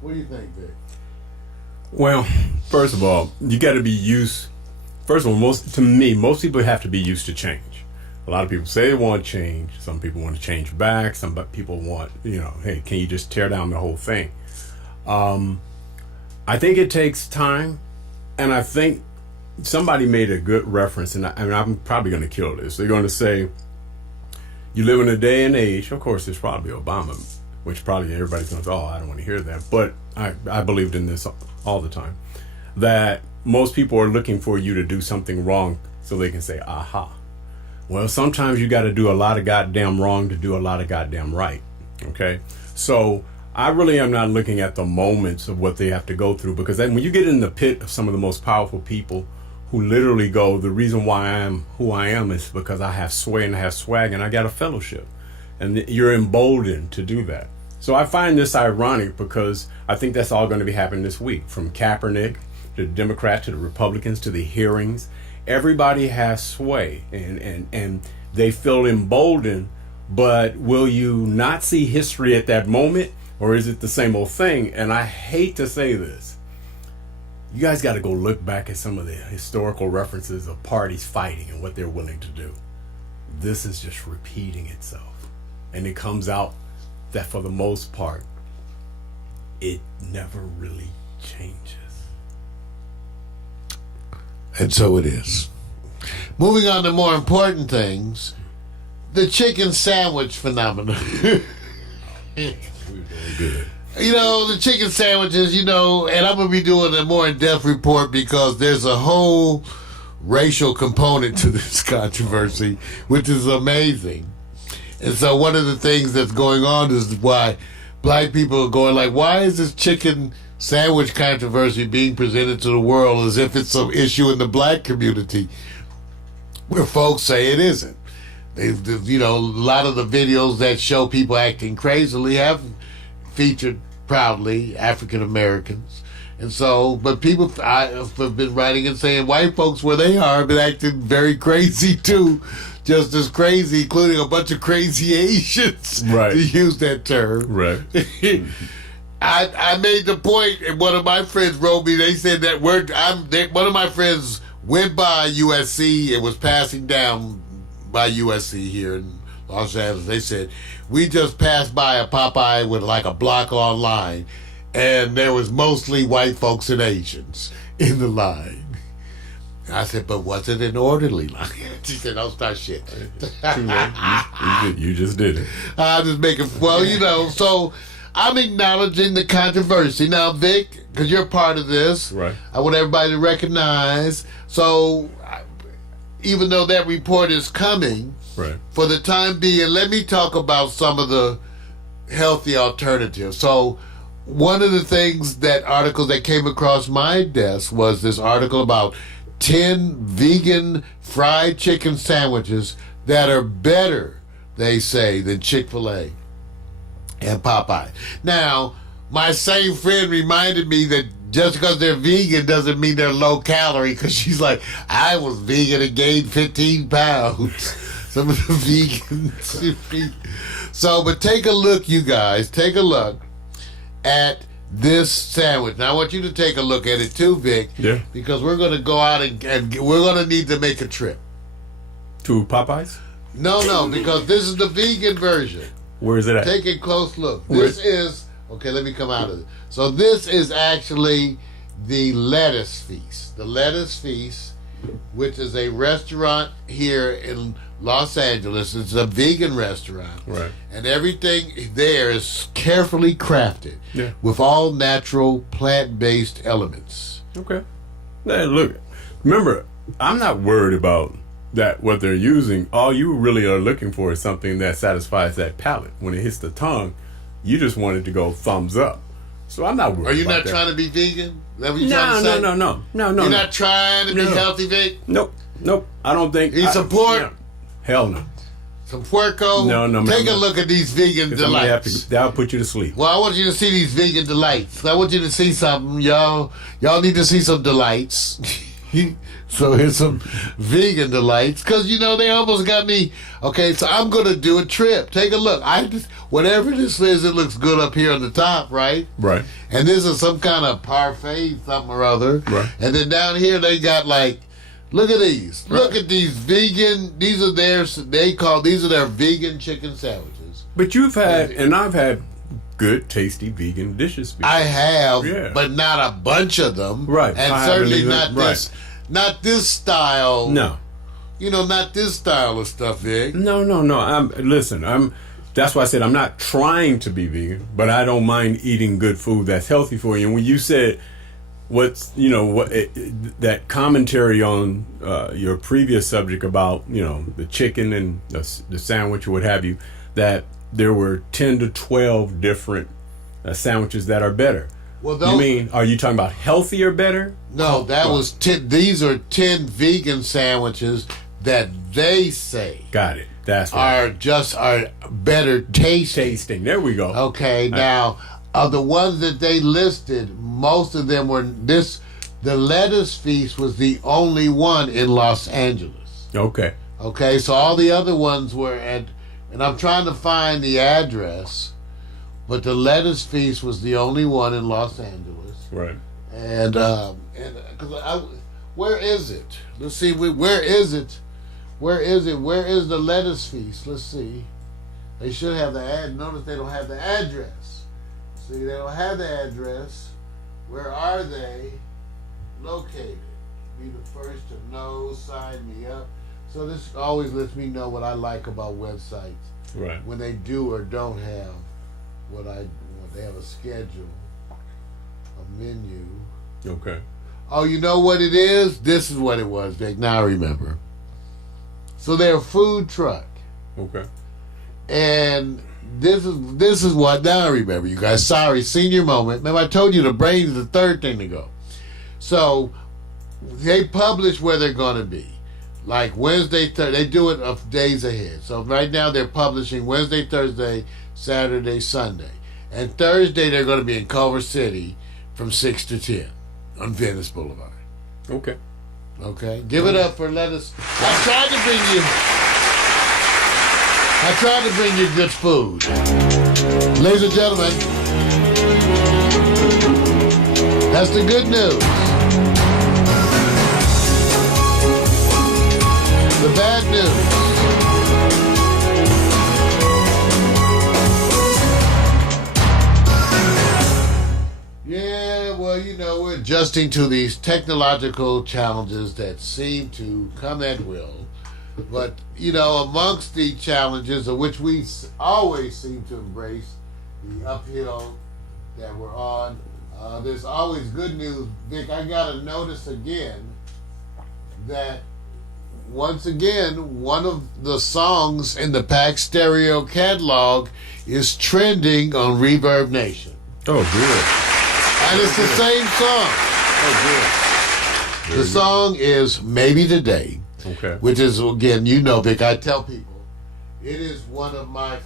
What do you think, Vic? Well, first of all, you got to be used. First of all, most people have to be used to change. A lot of people say they want change. Some people want to change back. Some people want, hey, can you just tear down the whole thing? I think it takes time, and I think somebody made a good reference, and I'm probably going to kill this. They're going to say, you live in a day and age, of course, it's probably Obama, which probably everybody's going to say, oh, I don't want to hear that. But I believed in this all the time, that most people are looking for you to do something wrong so they can say, aha. Well, sometimes you got to do a lot of goddamn wrong to do a lot of goddamn right. Okay? So I really am not looking at the moments of what they have to go through, because then when you get in the pit of some of the most powerful people who literally go, the reason why I am who I am is because I have sway and I have swag and I got a fellowship. And you're emboldened to do that. So I find this ironic because I think that's all going to be happening this week, from Kaepernick to the Democrats to the Republicans to the hearings. Everybody has sway and they feel emboldened, but will you not see history at that moment, or is it the same old thing? And I hate to say this. You guys got to go look back at some of the historical references of parties fighting and what they're willing to do. This is just repeating itself. And it comes out that for the most part, it never really changes. And so it is. Moving on to more important things, the chicken sandwich phenomenon. Very good. You know, the chicken sandwiches, you know, and I'm going to be doing a more in-depth report because there's a whole racial component to this controversy, which is amazing. And so one of the things that's going on is why black people are going like, why is this chicken sandwich controversy being presented to the world as if it's some issue in the black community where folks say it isn't? You know, a lot of the videos that show people acting crazily have featured proudly African Americans. And so, but people have been writing and saying white folks where they are have been acting very crazy too, just as crazy, including a bunch of crazy Asians, right, to use that term. Right. I made the point, and one of my friends wrote me, they said that one of my friends went by USC and was passing down by USC here in Los Angeles. They said, we just passed by a Popeye with like a block on line, and there was mostly white folks and Asians in the line. I said, but was it an orderly line? She said, don't start shit. You just did it. I'm just making, well, you know, so I'm acknowledging the controversy. Now, Vic, because you're part of this, right, I want everybody to recognize, so even though that report is coming, right, for the time being, let me talk about some of the healthy alternatives. So one of the things, that article that came across my desk was this article about 10 vegan fried chicken sandwiches that are better, they say, than Chick-fil-A and Popeye. Now, my same friend reminded me that just because they're vegan doesn't mean they're low calorie, because she's like, I was vegan and gained 15 pounds. Some of the vegans. So, but take a look, you guys. Take a look at this sandwich. Now, I want you to take a look at it too, Vic. Yeah. Because we're going to go out and we're going to need to make a trip. To Popeyes? No, because this is the vegan version. Where is it at? Take a close look. This is, okay, let me come out of it. So this is actually the Lettuce Feast. The Lettuce Feast, which is a restaurant here in Los Angeles. It's a vegan restaurant. Right. And everything there is carefully crafted, yeah, with all natural plant-based elements. Okay. Hey, look, remember, I'm not worried about that, what they're using. All you really are looking for is something that satisfies that palate. When it hits the tongue, you just want it to go thumbs up. So I'm not worried. Are you about not that. trying to be vegan? Is that what you're trying to say? No. You're not trying to be healthy, Vic? Nope. I don't think. Eat some pork? No. Hell no. Some puerco? No. Take a look at these vegan delights. That'll put you to sleep. Well, I want you to see these vegan delights. I want you to see something, y'all. Y'all need to see some delights. So here's some vegan delights, because you know they almost got me. Okay, so I'm gonna do a trip. Take a look. Whatever this is, it looks good up here on the top, right? Right. And this is some kind of parfait, something or other. Right. And then down here they got like, look at these. Right. Look at these vegan. These are their vegan chicken sandwiches. But you've had, and I've had, good, tasty vegan dishes before. I have, yeah, but not a bunch of them. Right. And certainly not this. Not this style. No. You know, not this style of stuff, Vic. No. That's why I said I'm not trying to be vegan, but I don't mind eating good food that's healthy for you. And when you said that commentary on your previous subject about, the chicken and the sandwich or what have you, that there were 10 to 12 different sandwiches that are better. Well, are you talking about healthier better? No, that was 10. These are 10 vegan sandwiches that they say. Got it. That's right. Are better tasting. There we go. Okay, now of the ones that they listed, most of them were the Lettuce Feast was the only one in Los Angeles. Okay, so all the other ones were and I'm trying to find the address. But the Lettuce Feast was the only one in Los Angeles. Right. And And where is it? Let's see. Where is it? Where is it? Where is the lettuce feast? Let's see. They should have the ad. Notice they don't have the address. See, they don't have the address. Where are they located? Be the first to know. Sign me up. So this always lets me know what I like about websites. Right. When they do or don't have when they have a schedule, a menu. Okay. Oh, you know what it is? This is what it was, Vic. Now I remember. So they're a food truck. Okay. And this is what now I remember, you guys. Sorry, senior moment. Remember I told you the brain is the third thing to go. So they publish where they're gonna be. Like Wednesday, they do it of days ahead. So right now they're publishing Wednesday, Thursday, Saturday, Sunday. And Thursday they're gonna be in Culver City from 6 to 10 on Venice Boulevard. Okay. Okay? Give it up for lettuce. I tried to bring you good food. Ladies and gentlemen, that's the good news. The bad news. Yeah, well, you know, we're adjusting to these technological challenges that seem to come at will. But, you know, amongst the challenges of which we always seem to embrace, the uphill that we're on, there's always good news. Vic, I got to notice again that once again, one of the songs in the Pack Stereo catalog is trending on Reverb Nation. Oh, good. And it's the same song. Oh, good. The song is Maybe Today. Okay. Which is, again, you know, Vic, I tell people, it is one of my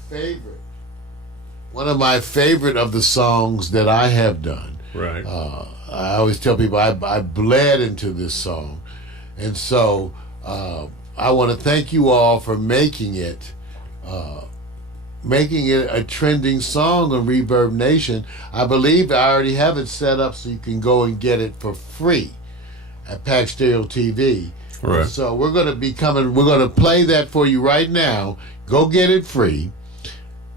favorite of the songs that I have done. Right. I always tell people I bled into this song. And so I want to thank you all for making it a trending song on Reverb Nation. I believe I already have it set up so you can go and get it for free at Pack Stereo TV. Right. So we're going to play that for you right now. Go get it free.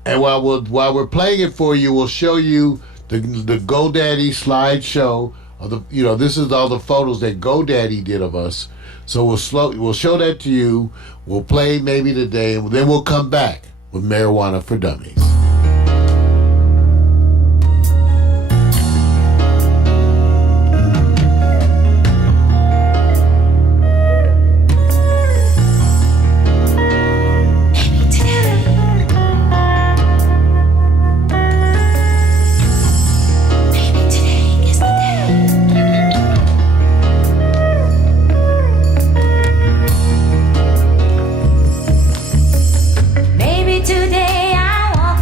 And while we're playing it for you, we'll show you the GoDaddy slideshow of this is all the photos that GoDaddy did of us. So we'll show that to you. We'll play Maybe Today, and then we'll come back with Marijuana for Dummies. Maybe today I walk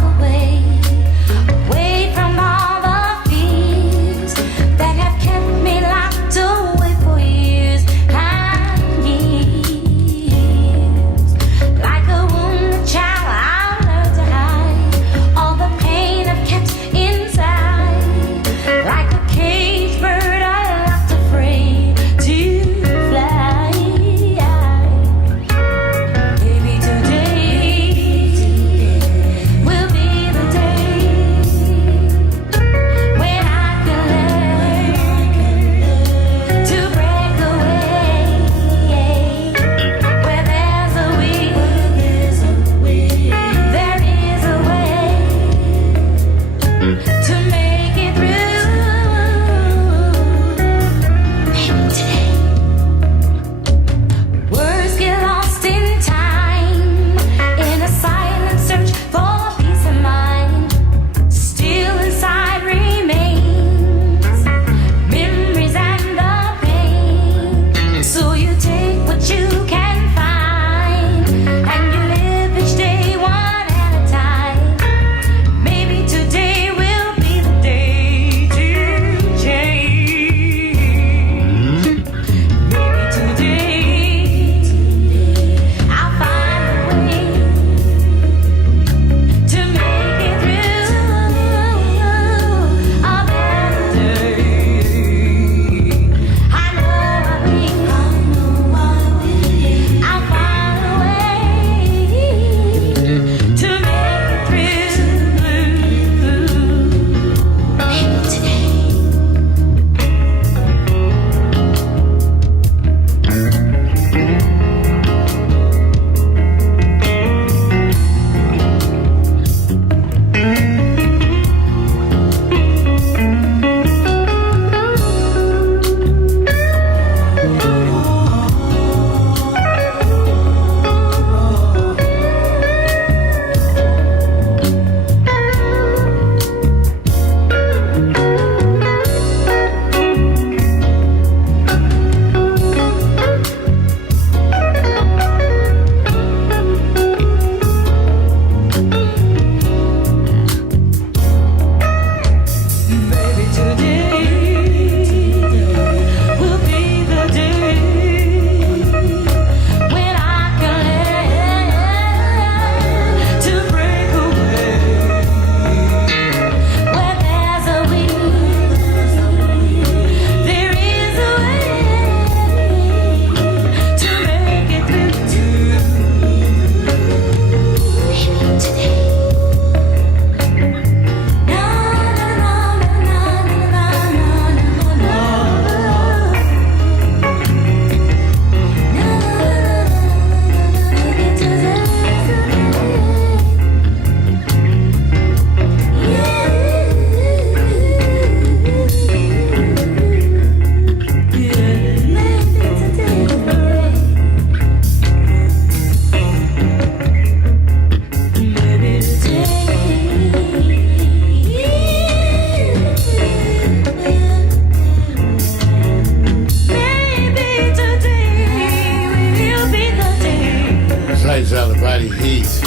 Sights Out of Body Heat.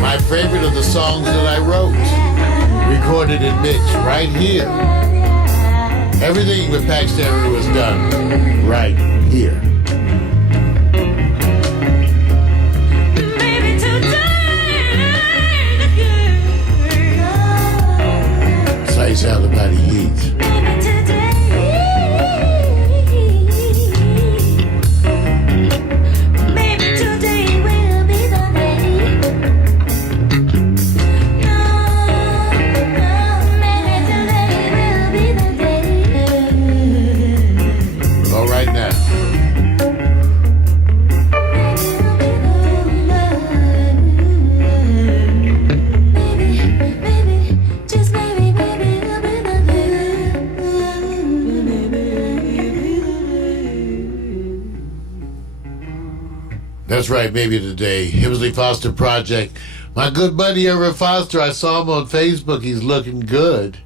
My favorite of the songs that I wrote. Recorded in Mitch right here. Everything with Pax Stereo was done right here. Sights Out of Body Heat. That's right, maybe today. Hemsley Foster Project. My good buddy Everett Foster, I saw him on Facebook. He's looking good.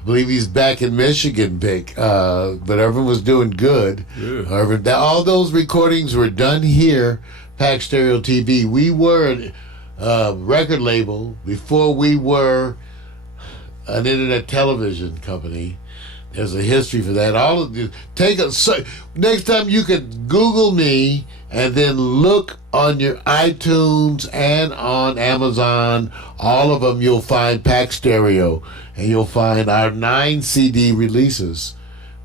I believe he's back in Michigan, but everyone was doing good. Yeah. All those recordings were done here, Pax Stereo TV. We were a record label before we were an internet television company. There's a history for that. All of you next time you could Google me and then look on your iTunes and on Amazon. All of them you'll find Pax Stereo, and you'll find our 9 CD releases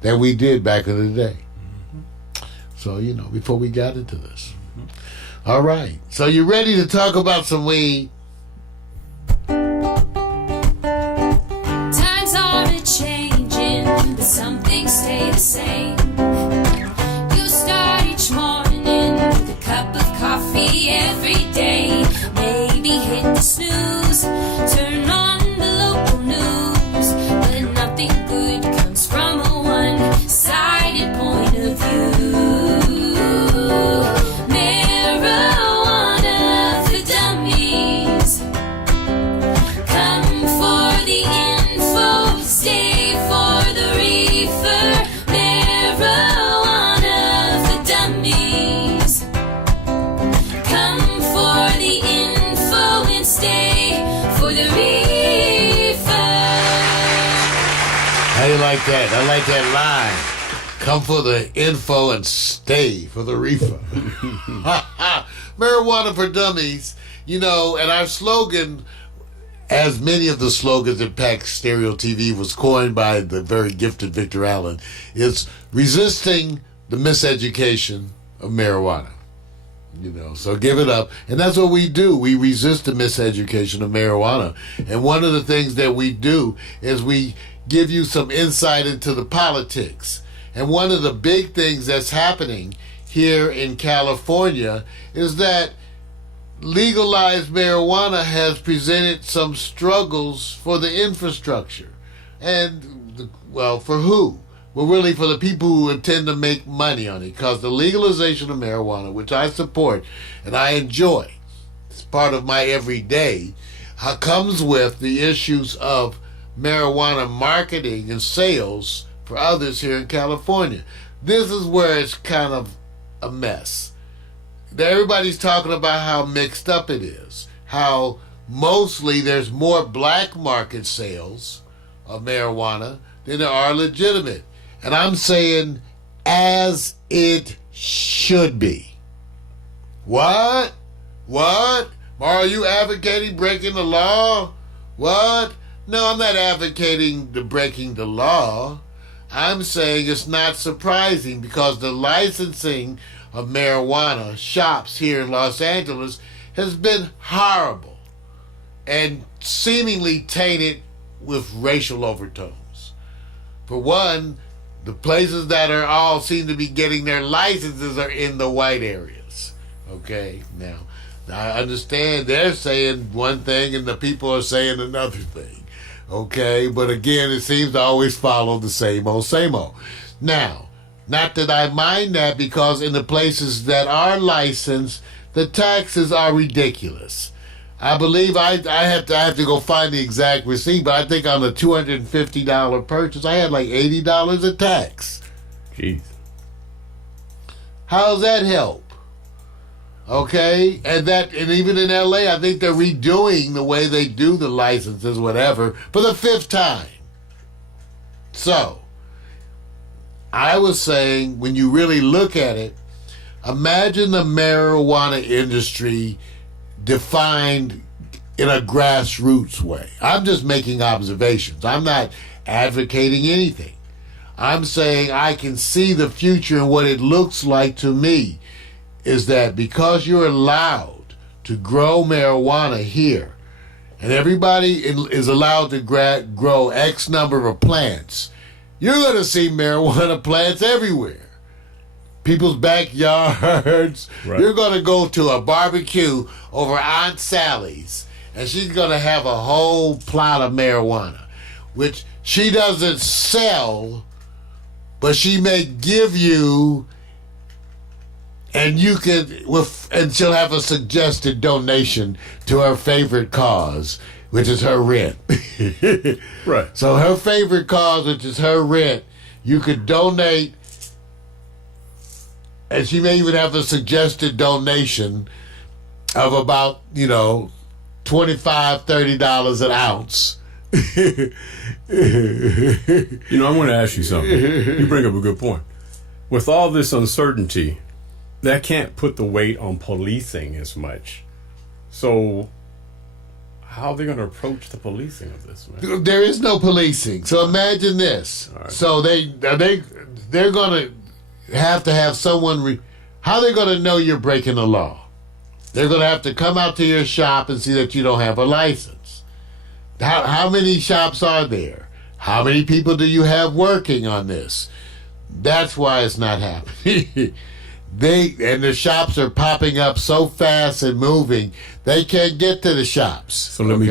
that we did back in the day. So before we got into this. All right. So you ready to talk about some weed? Times are a-changing, but some things stay the same. You start each morning with a cup of coffee every day. Maybe hit the snooze, turn on the local news, but nothing good comes from a one-sided point of view. Marijuana for dummies. Come for the info, stay for the reefer. Marijuana for dummies. Come for the info and stay for the reefer. How do you like that? I like that line. Come for the info and stay for the reefer. Marijuana for dummies. And our slogan, as many of the slogans in Pax Stereo TV, was coined by the very gifted Victor Allen, is resisting the miseducation of marijuana. So give it up. And that's what we do. We resist the miseducation of marijuana. And one of the things that we do is we give you some insight into the politics. And one of the big things that's happening here in California is that legalized marijuana has presented some struggles for the infrastructure. And, for who? Well, really for the people who intend to make money on it. Because the legalization of marijuana, which I support and I enjoy, it's part of my everyday, comes with the issues of marijuana marketing and sales for others here in California. This is where it's kind of a mess. Everybody's talking about how mixed up it is, how mostly there's more black market sales of marijuana than there are legitimate. And I'm saying as it should be. What? Are you advocating breaking the law? What? No, I'm not advocating the breaking the law. I'm saying it's not surprising because the licensing of marijuana shops here in Los Angeles has been horrible and seemingly tainted with racial overtones. For one, the places that are all seem to be getting their licenses are in the white areas. Okay, now I understand they're saying one thing and the people are saying another thing. Okay, but again, it seems to always follow the same old, same old. Now, not that I mind that, because in the places that are licensed, the taxes are ridiculous. I believe I have to go find the exact receipt, but I think on a $250 purchase, I had like $80 of tax. Jeez. How does that help? Okay, and even in LA, I think they're redoing the way they do the licenses, whatever, for the 5th time. So, I was saying, when you really look at it, imagine the marijuana industry defined in a grassroots way. I'm just making observations. I'm not advocating anything. I'm saying I can see the future, and what it looks like to me is that because you're allowed to grow marijuana here, and everybody is allowed to grow X number of plants, you're going to see marijuana plants everywhere. People's backyards. Right. You're going to go to a barbecue over Aunt Sally's, and she's going to have a whole plot of marijuana, which she doesn't sell, but she may give you. And you could, and she'll have a suggested donation to her favorite cause, which is her rent. Right. So her favorite cause, which is her rent, you could donate, and she may even have a suggested donation of about, $25, $30 an ounce. I want to ask you something. You bring up a good point. With all this uncertainty, that can't put the weight on policing as much. So how are they going to approach the policing of this, man? There is no policing. So imagine this. Right. So they're going to have someone. How are they going to know you're breaking the law? They're going to have to come out to your shop and see that you don't have a license. How many shops are there? How many people do you have working on this? That's why it's not happening. And the shops are popping up so fast and moving, they can't get to the shops. So let me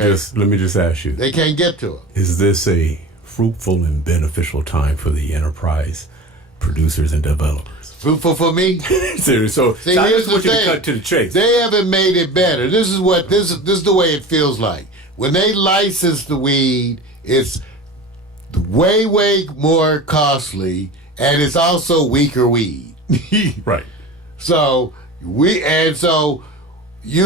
just ask you. They can't get to them. Is this a fruitful and beneficial time for the enterprise producers and developers? Fruitful for me? Seriously. So see, I here's just want the you thing. to cut to the chase. They haven't made it better. This is the way it feels like. When they license the weed, it's way, way more costly, and it's also weaker weed. Right. So you're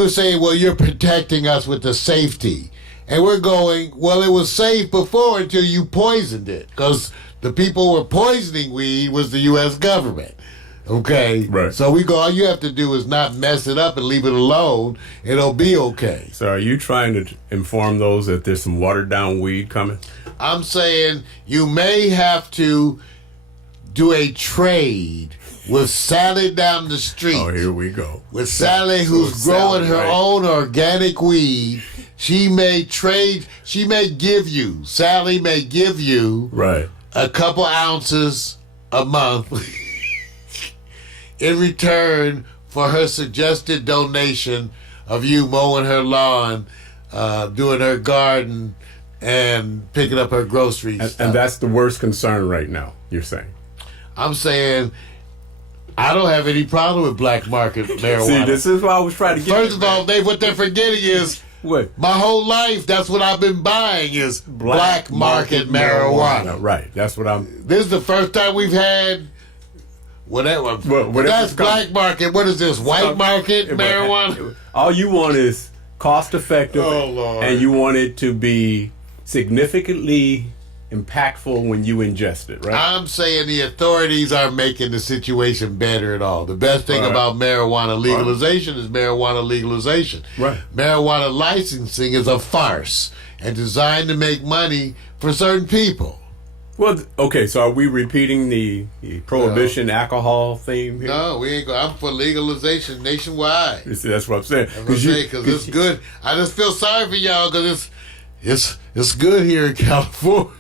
saying, well, you're protecting us with the safety. And we're going, well, it was safe before until you poisoned it. Because the people who were poisoning weed was the U.S. government. Okay? Right. So all you have to do is not mess it up and leave it alone. It'll be okay. So are you trying to inform those that there's some watered down weed coming? I'm saying you may have to do a trade with Sally down the street. Oh, here we go. With Sally, who's growing her own organic weed. Sally may give you right a couple ounces a month in return for her suggested donation of you mowing her lawn, doing her garden, and picking up her groceries. And that's the worst concern right now, you're saying? I'm saying I don't have any problem with black market marijuana. See, this is what I was trying to get. First of all, what they're forgetting is what? My whole life, that's what I've been buying is black market marijuana. Right, that's what I'm... This is the first time we've had whatever. That's black market. What is this, white market marijuana? All you want is cost effective, Lord. And you want it to be significantly impactful when you ingest it, right? I'm saying the authorities are making the situation better at all. The best thing about marijuana legalization is marijuana legalization. Right. Marijuana licensing is a farce and designed to make money for certain people. Well, okay, so are we repeating the prohibition alcohol theme here? No, we ain't. I'm for legalization nationwide. You see, that's what I'm saying. Because it's good. I just feel sorry for y'all because it's good here in California.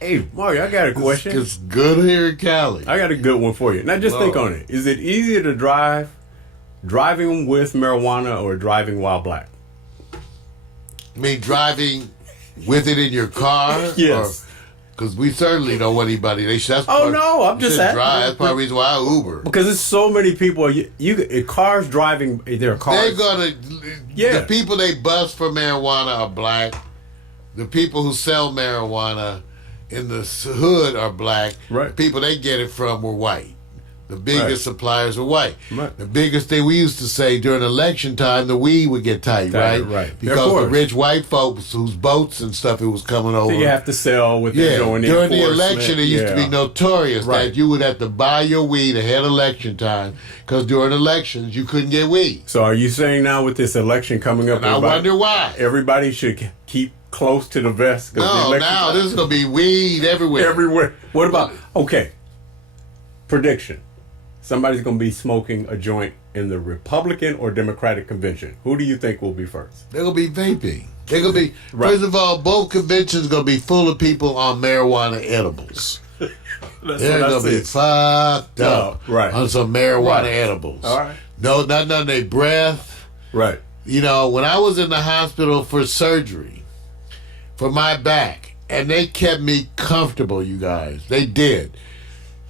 Hey, Mario, I got a question. It's good here in Cali. I got a good one for you. Now, just think on it. Is it easier to driving with marijuana or driving while black? I mean, driving with it in your car? Yes. Because we certainly don't want anybody. I'm just asking. That's part of the reason why I Uber. Because there's so many people. Cars driving. There are cars. They're gonna. Yeah. The people they bust for marijuana are black. The people who sell marijuana in the hood are black. Right. The people they get it from were white. The biggest suppliers are white. Right. The biggest thing we used to say during election time, the weed would get tight, right? Right. Because the rich white folks whose boats and stuff it was coming over. So you have to sell with during the election, it used to be notorious that you would have to buy your weed ahead of election time because during elections you couldn't get weed. So are you saying now with this election coming up, And I wonder why. Everybody should keep close to the vest? No, now this is going to be weed everywhere. Everywhere. What about, prediction. Somebody's going to be smoking a joint in the Republican or Democratic convention. Who do you think will be first? They're going to be vaping. They're going to be, first of all, both conventions going to be full of people on marijuana edibles. They're going to be fucked up on some marijuana edibles. All right. No, not on their breath. Right. You know, when I was in the hospital for surgery for my back, and they kept me comfortable, you guys. They did.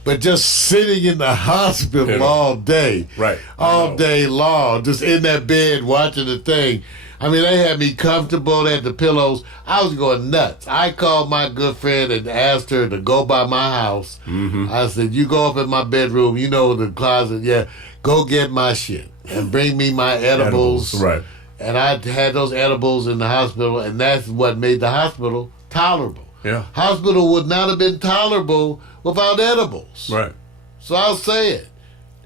But just sitting in the hospital all day, all day long, just in that bed watching the thing. I mean, they had me comfortable. They had the pillows. I was going nuts. I called my good friend and asked her to go by my house. I said, you go up in my bedroom, you know, the closet. Go get my shit and bring me my edibles. Right. And I had those edibles in the hospital, and that's what made the hospital tolerable. Yeah. Hospital would not have been tolerable without edibles. Right. So I'll say it.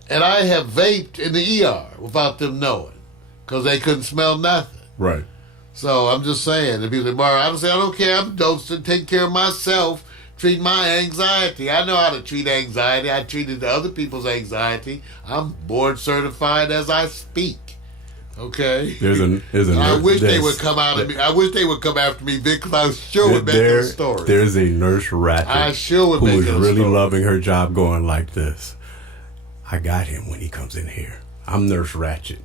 And I have vaped in the ER without them knowing because they couldn't smell nothing. Right. So I'm just saying, if you say, Mario, I don't care. I'm dosed to take care of myself, treat my anxiety. I know how to treat anxiety. I treated other people's anxiety. I'm board certified as I speak. Okay. I wish they would come out of me. I wish they would come after me, Vic, because I sure would make a story. There's a nurse rat who is really loving her job going like this. I got him when he comes in here. I'm Nurse Ratchet.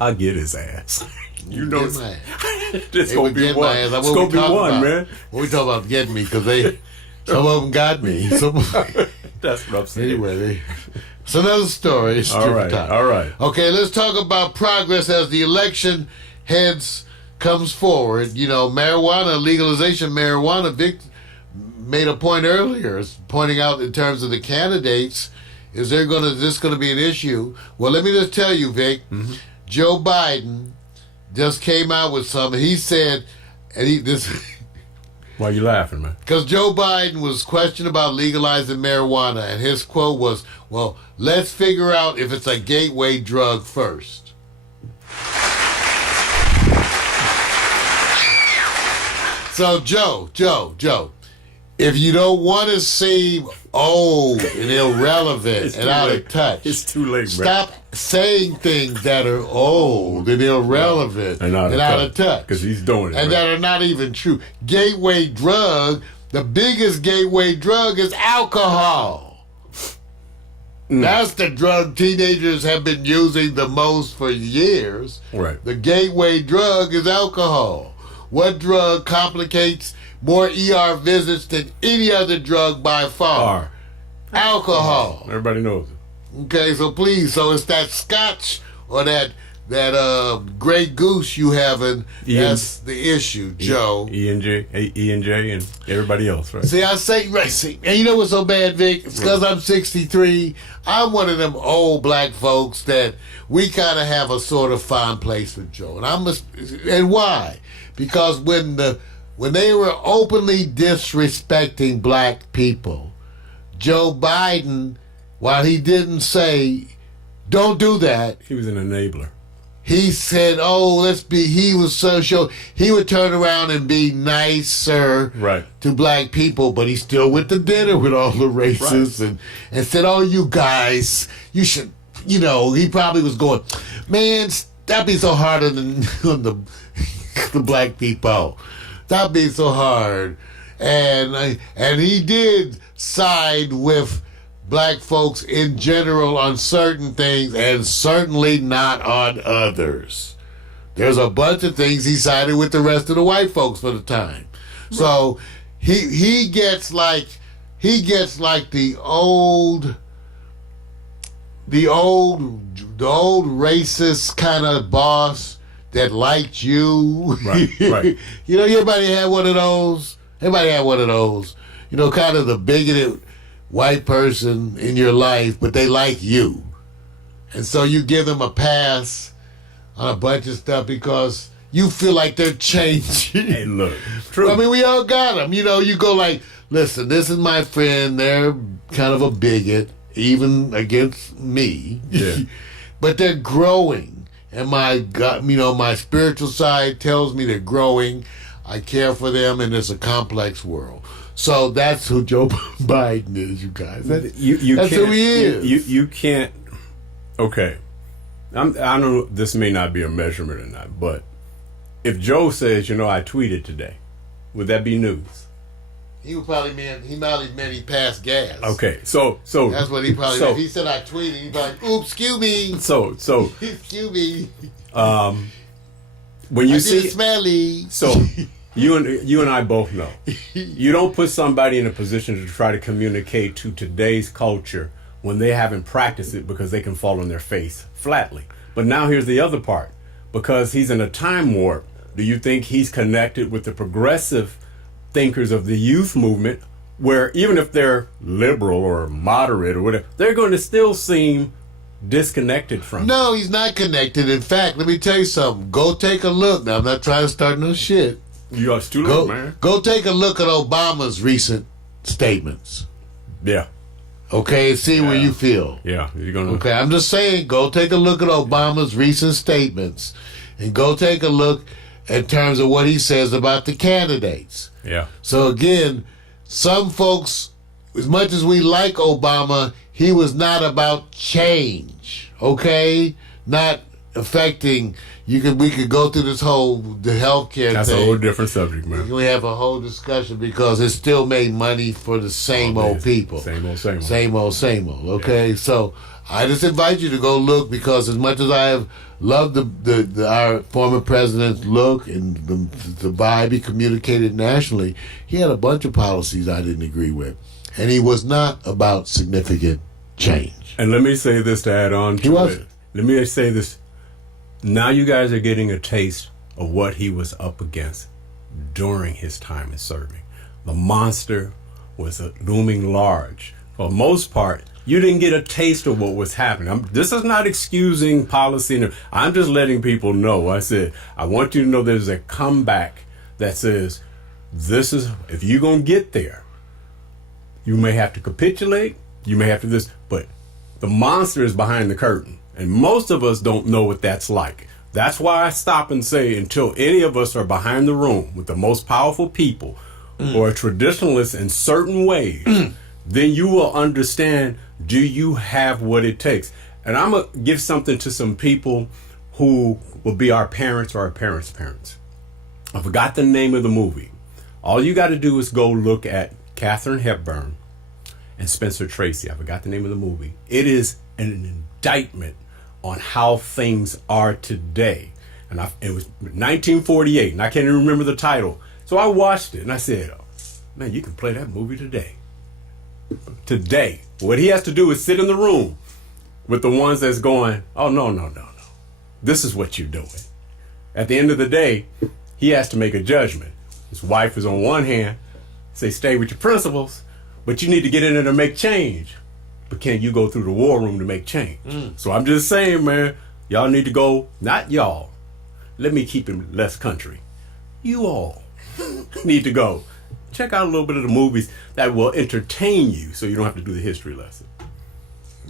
I'll get his ass. You know, it's going to be one. It's going to be one, man. What we talking about getting me? Because some of them got me. That's what I'm saying. Anyway, it's another story. It's all right. Okay, let's talk about progress as the election comes forward. You know, legalization marijuana. Vic made a point earlier, pointing out in terms of the candidates, is this going to be an issue? Well, let me just tell you, Vic, Joe Biden just came out with something. He said, Why are you laughing, man? Because Joe Biden was questioned about legalizing marijuana, and his quote was, well, let's figure out if it's a gateway drug first. So, Joe, if you don't want to seem old and irrelevant and out of touch, it's too late, stop saying things that are old and irrelevant and out of touch. Because he's doing it. And that are not even true. Gateway drug, the biggest gateway drug is alcohol. That's the drug teenagers have been using the most for years. Right. The gateway drug is alcohol. What drug complicates more ER visits than any other drug by far? Alcohol. Everybody knows it. Okay, so please, it's that scotch or that Grey Goose you having, that's the issue, Joe. E&J and everybody else, right? See, and you know what's so bad, Vic? It's because I'm 63. I'm one of them old black folks that we kind of have a sort of fond place with Joe. And why? Because when they were openly disrespecting black people, Joe Biden, while he didn't say, don't do that, he was an enabler. He said, he was so sure. He would turn around and be nicer to black people, but he still went to dinner with all the racists and said, you guys, you should, he probably was going, man, stop being so hard on the black people. Stop being so hard. And he did side with black folks in general on certain things and certainly not on others. There's a bunch of things he sided with the rest of the white folks for the time. So he gets like the old racist kind of boss that liked you. Right. Everybody had one of those. Kind of the bigoted white person in your life, but they like you. And so you give them a pass on a bunch of stuff because you feel like they're changing. Hey, look, true. I mean, we all got them. You know, you go like, listen, this is my friend. They're kind of a bigot, even against me. Yeah. But they're growing. And my God, you know, my spiritual side tells me they're growing. I care for them, and it's a complex world. So that's who Joe Biden is, you guys. That's who he is. You can't. Okay, I don't know. This may not be a measurement or not, but if Joe says, I tweeted today, would that be news? He would probably mean he passed gas. Okay, so that's what he probably meant. He said I tweeted. He probably, oops, excuse me. So excuse me. When you I see get smelly. So you and I both know you don't put somebody in a position to try to communicate to today's culture when they haven't practiced it because they can fall on their face flatly. But now here's the other part. Because he's in a time warp, do you think he's connected with the progressive thinkers of the youth movement where even if they're liberal or moderate or whatever, they're going to still seem disconnected from No, he's not connected. In fact, let me tell you something. Go take a look. Now, I'm not trying to start no shit. You are too late, man. Go take a look at Obama's recent statements. Yeah. Okay, and see where you feel. Yeah, you're gonna. Okay, I'm just saying, go take a look at Obama's recent statements, and go take a look in terms of what he says about the candidates. Yeah. So again, some folks, as much as we like Obama, he was not about change. Okay, not affecting. We could go through this the healthcare That's thing. a whole different subject, man. We have a whole discussion because it still made money for the same old people. Same old. Same old. Okay, so I just invite you to go look because as much as I have loved our former president's look and the vibe he communicated nationally, he had a bunch of policies I didn't agree with, and he was not about significant change. And let me say this to add on to it. Let me say this. Now you guys are getting a taste of what he was up against during his time in serving. The monster was looming large. For the most part, you didn't get a taste of what was happening. This is not excusing policy. I'm just letting people know. I said, I want you to know there's a comeback that says, this is, if you're going to get there, you may have to capitulate, you may have to this, but the monster is behind the curtain. And most of us don't know what that's like. That's why I stop and say, until any of us are behind the room with the most powerful people who are traditionalists in certain ways, then you will understand, do you have what it takes? And I'm going to give something to some people who will be our parents or our parents' parents. I forgot the name of the movie. All you got to do is go look at Katharine Hepburn and Spencer Tracy. I forgot the name of the movie. It is an indictment on how things are today. And it was 1948, and I can't even remember the title. So I watched it, and I said, oh, man, you can play that movie today. Today. What he has to do is sit in the room with the ones that's going, oh, no. This is what you're doing. At the end of the day, he has to make a judgment. His wife is on one hand, say, stay with your principles, but you need to get in there to make change. But can you go through the war room to make change? So I'm just saying, man, y'all need to go, not y'all. Let me keep it less country. You all need to go. Check out a little bit of the movies that will entertain you so you don't have to do the history lesson.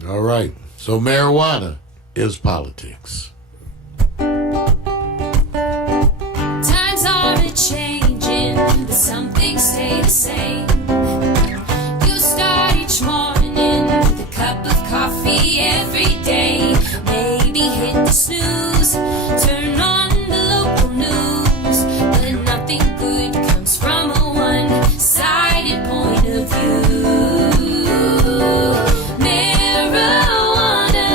All right. So marijuana is politics. Times are a-changing, but some things stay the same. You start each morning with a cup of coffee every day. Maybe hit the snooze, turn on the local news, but nothing good comes from a one-sided point of view. Marijuana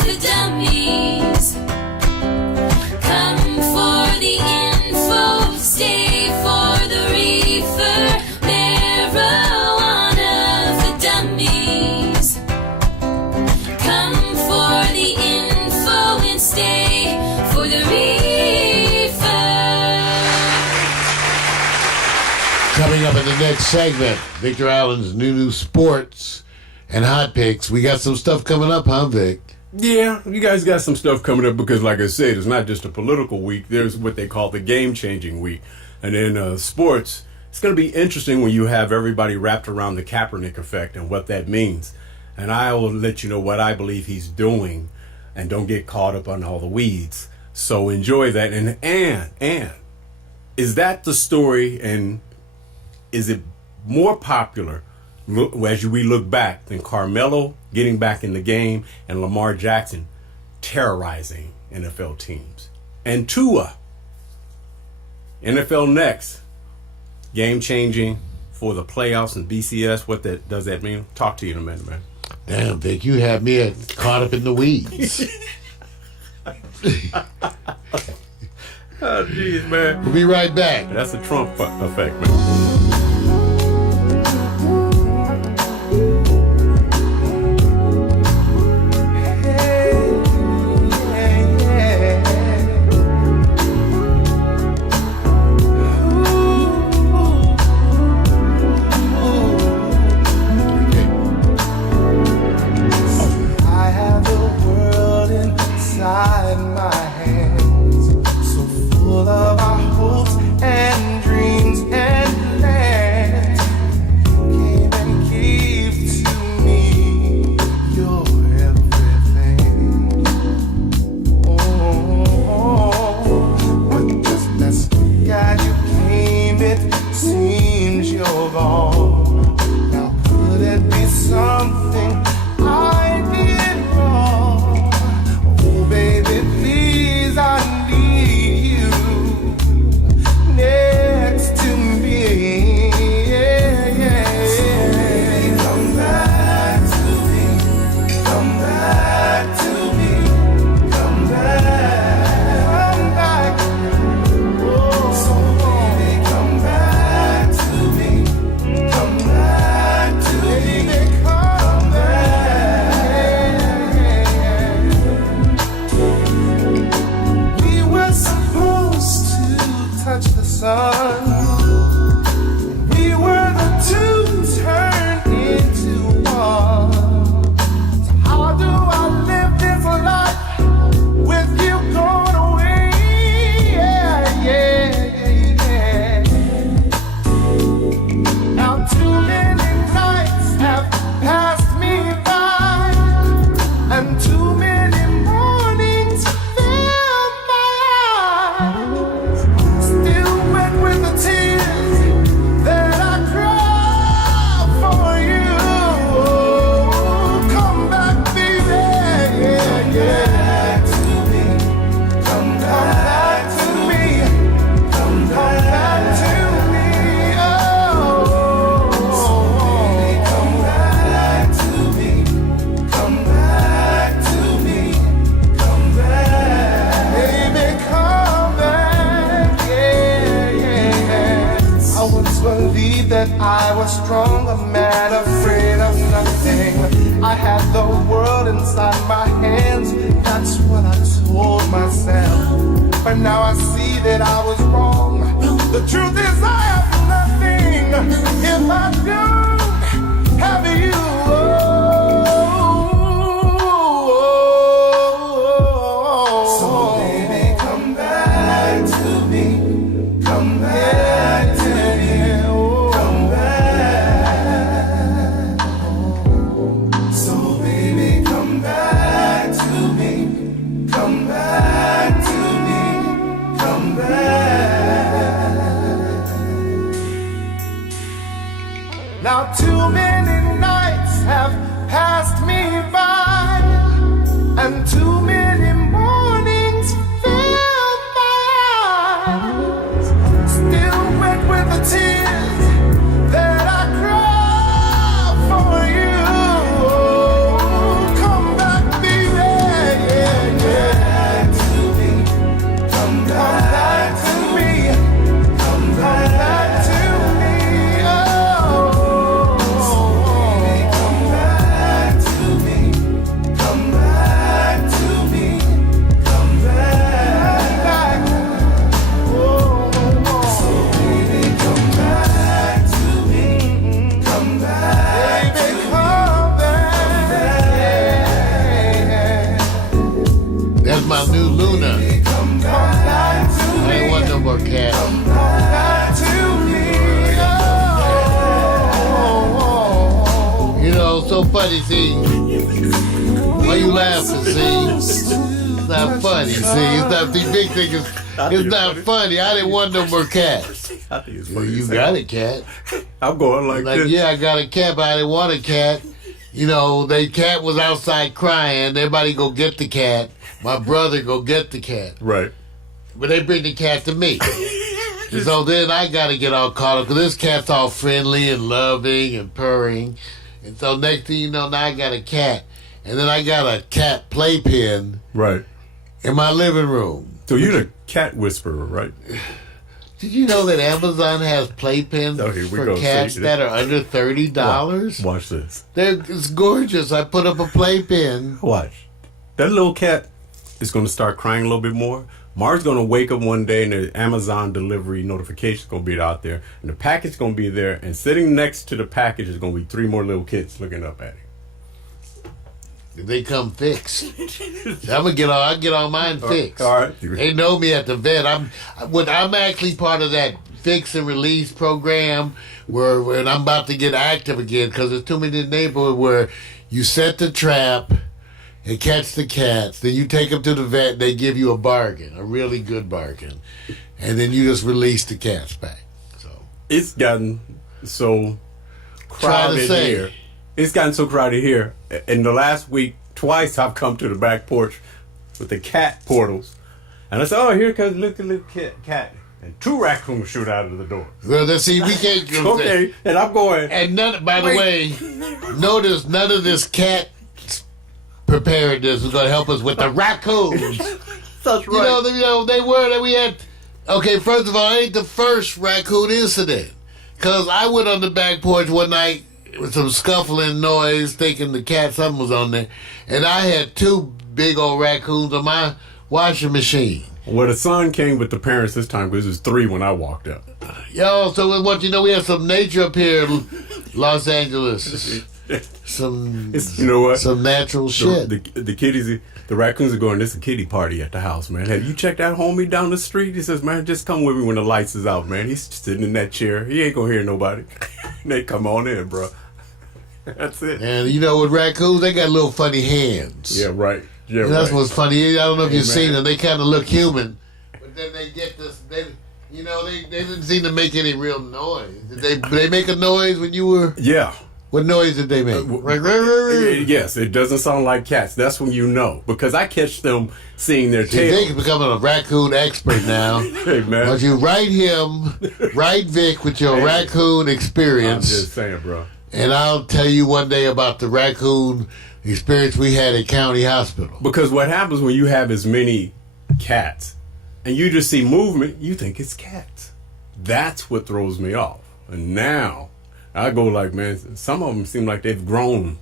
for dummies. Come for the info, stay for the reefer. Marijuana for dummies. Come for the info and stay for the reefer. Coming up in the next segment, Victor Allen's new sports and hot picks. We got some stuff coming up, huh, Vic? Yeah, you guys got some stuff coming up because, like I said, it's not just a political week. There's what they call the game-changing week. And in sports, it's going to be interesting when you have everybody wrapped around the Kaepernick effect and what that means. And I will let you know what I believe he's doing, and don't get caught up on all the weeds. So enjoy that. And is that the story, and is it more popular as we look back than Carmelo getting back in the game and Lamar Jackson terrorizing NFL teams? And Tua, NFL next, game changing for the playoffs and BCS. What does that mean? Talk to you in a minute, man. Damn, Vic, you have me caught up in the weeds. Oh, jeez, man. We'll be right back. That's a Trump effect, man. funny, see? Why you laughing, see? It's not funny, see? It's not the big thing. It's not funny. I didn't want no more cats. I think it's Well, funny. you got a cat. I'm going like this. Yeah, I got a cat, but I didn't want a cat. You know, the cat was outside crying. Everybody go get the cat. My brother go get the cat. Right. But they bring the cat to me. And so then I got to get all caught up because this cat's all friendly and loving and purring. And so next thing you know, now I got a cat. And then I got a cat playpen Right. in my living room. So you're the cat whisperer, right? Did you know that Amazon has playpens Oh, here we for go. cats See? that are under $30? Watch this. It's gorgeous. I put up a playpen. Watch. That little cat is going to start crying a little bit more. Mars going to wake up one day and the Amazon delivery notification is going to be out there. And the package is going to be there. And sitting next to the package is going to be 3 more little kids looking up at him. They come fixed. I get all mine fixed. All right. They know me at the vet. I'm actually part of that fix and release program where when I'm about to get active again because there's too many in the neighborhood where you set the trap and catch the cats. Then you take them to the vet. They give you a bargain, a really good bargain, and then you just release the cats back. So It's gotten so crowded say. here. It's gotten so crowded here. In the last week, twice I've come to the back porch with the cat portals. And I said, oh, here comes look at little cat. And 2 raccoons shoot out of the door. well, let's see. We can't. Okay, and I'm going. And none. By the way, notice none of this cat preparedness is going to help us with the raccoons. That's You know, they were that we had. Okay, first of all, it ain't the first raccoon incident. Because I went on the back porch one night with some scuffling noise, thinking the cat, something was on there. And I had 2 big old raccoons on my washing machine. Well, the son came with the parents this time because it was 3 when I walked up. Yo, so what you know, we have some nature up here in Los Angeles. You know what? Some natural shit. The kitties, the raccoons are going, this is a kitty party at the house, man. Have you checked out homie down the street? He says, man, just come with me when the lights is out, man. He's sitting in that chair. He ain't gonna hear nobody. They come on in, bro. That's it. And you know, with raccoons, they got little funny hands. Yeah, right. Yeah, And that's right. what's funny. I don't know if you've man. seen them. They kind of look human, but then they get this. They didn't seem to make any real noise. Did they make a noise when you were? Yeah. What noise did they make? Yes, it doesn't sound like cats. That's when you know. Because I catch them seeing their See, Vic is tail. becoming a raccoon expert now. Hey, Why man. don't you write Vic with your raccoon I'm experience, just saying, bro. and I'll tell you one day about the raccoon experience we had at County Hospital. Because what happens when you have as many cats and you just see movement, you think it's cats. That's what throws me off. And now I go like, man, some of them seem like they've grown,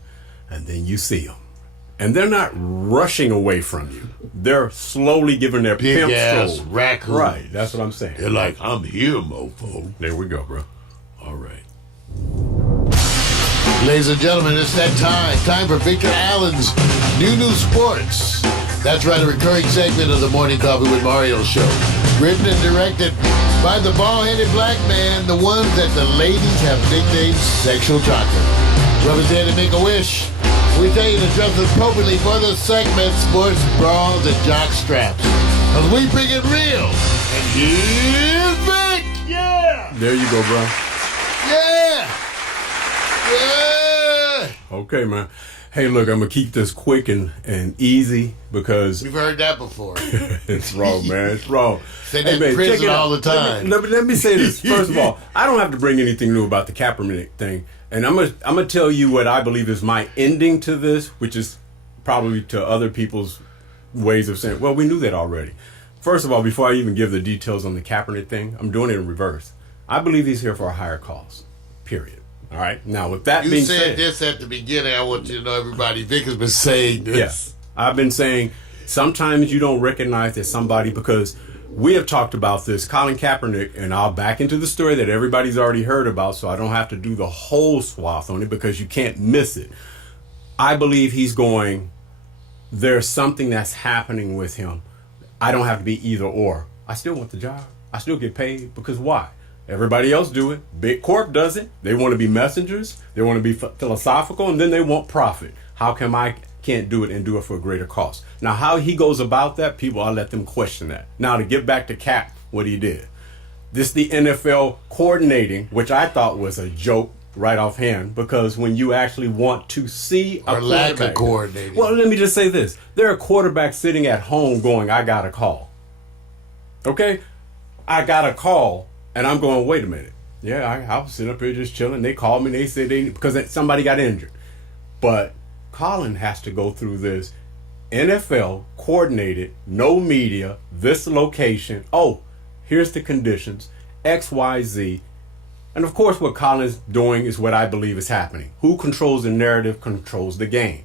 and then you see them. And they're not rushing away from you. They're slowly giving their Big pimp ass stroll. raccoon. Right, that's what I'm saying. They're like, I'm here, mofo. There we go, bro. All right. Ladies and gentlemen, it's that time. Time for Victor Allen's New Sports. That's right, a recurring segment of the Morning Coffee with Mario show. Written and directed by the bald-headed black man, the ones that the ladies have nicknamed Sexual Chocolate. Representing Make-A-Wish. We tell you to dress appropriately for the segment, sports bras and jock straps. Because we bring it real. And here's Vic. Yeah. There you go, bro. Yeah. Yeah. Okay, man. Hey, look, I'm going to keep this quick and easy because We've heard that before. it's wrong, man. It's wrong. Say that in man, prison check it out. all the time. Let me say this. First of all, I don't have to bring anything new about the Kaepernick thing. And I'm gonna tell you what I believe is my ending to this, which is probably to other people's ways of saying, well, we knew that already. First of all, before I even give the details on the Kaepernick thing, I'm doing it in reverse. I believe he's here for a higher cause, period. All right? Now, with that You being said said... this at the beginning. I want you to know, everybody, Vic has been saying this. Yes. I've been saying sometimes you don't recognize that somebody, because we have talked about this, Colin Kaepernick, and I'll back into the story that everybody's already heard about, so I don't have to do the whole swath on it because you can't miss it. I believe he's going, there's something that's happening with him. I don't have to be either or. I still want the job. I still get paid because why? Everybody else do it. Big Corp does it. They want to be messengers. They want to be philosophical, and then they want profit. How come I can't do it and do it for a greater cost? Now, how he goes about that, people, I'll let them question that. Now, to get back to Cap, what he did. This the NFL coordinating, which I thought was a joke right offhand, because when you actually want to see a or lack of coordinating. Well, let me just say this. There are quarterbacks sitting at home going, I got a call. Okay? I got a call, and I'm going, wait a minute. Yeah, I was sitting up here just chilling. They called me, and they said because somebody got injured. But Colin has to go through this NFL coordinated, no media, this location. Oh, here's the conditions, X, Y, Z. And of course, what Colin's doing is what I believe is happening. Who controls the narrative controls the game.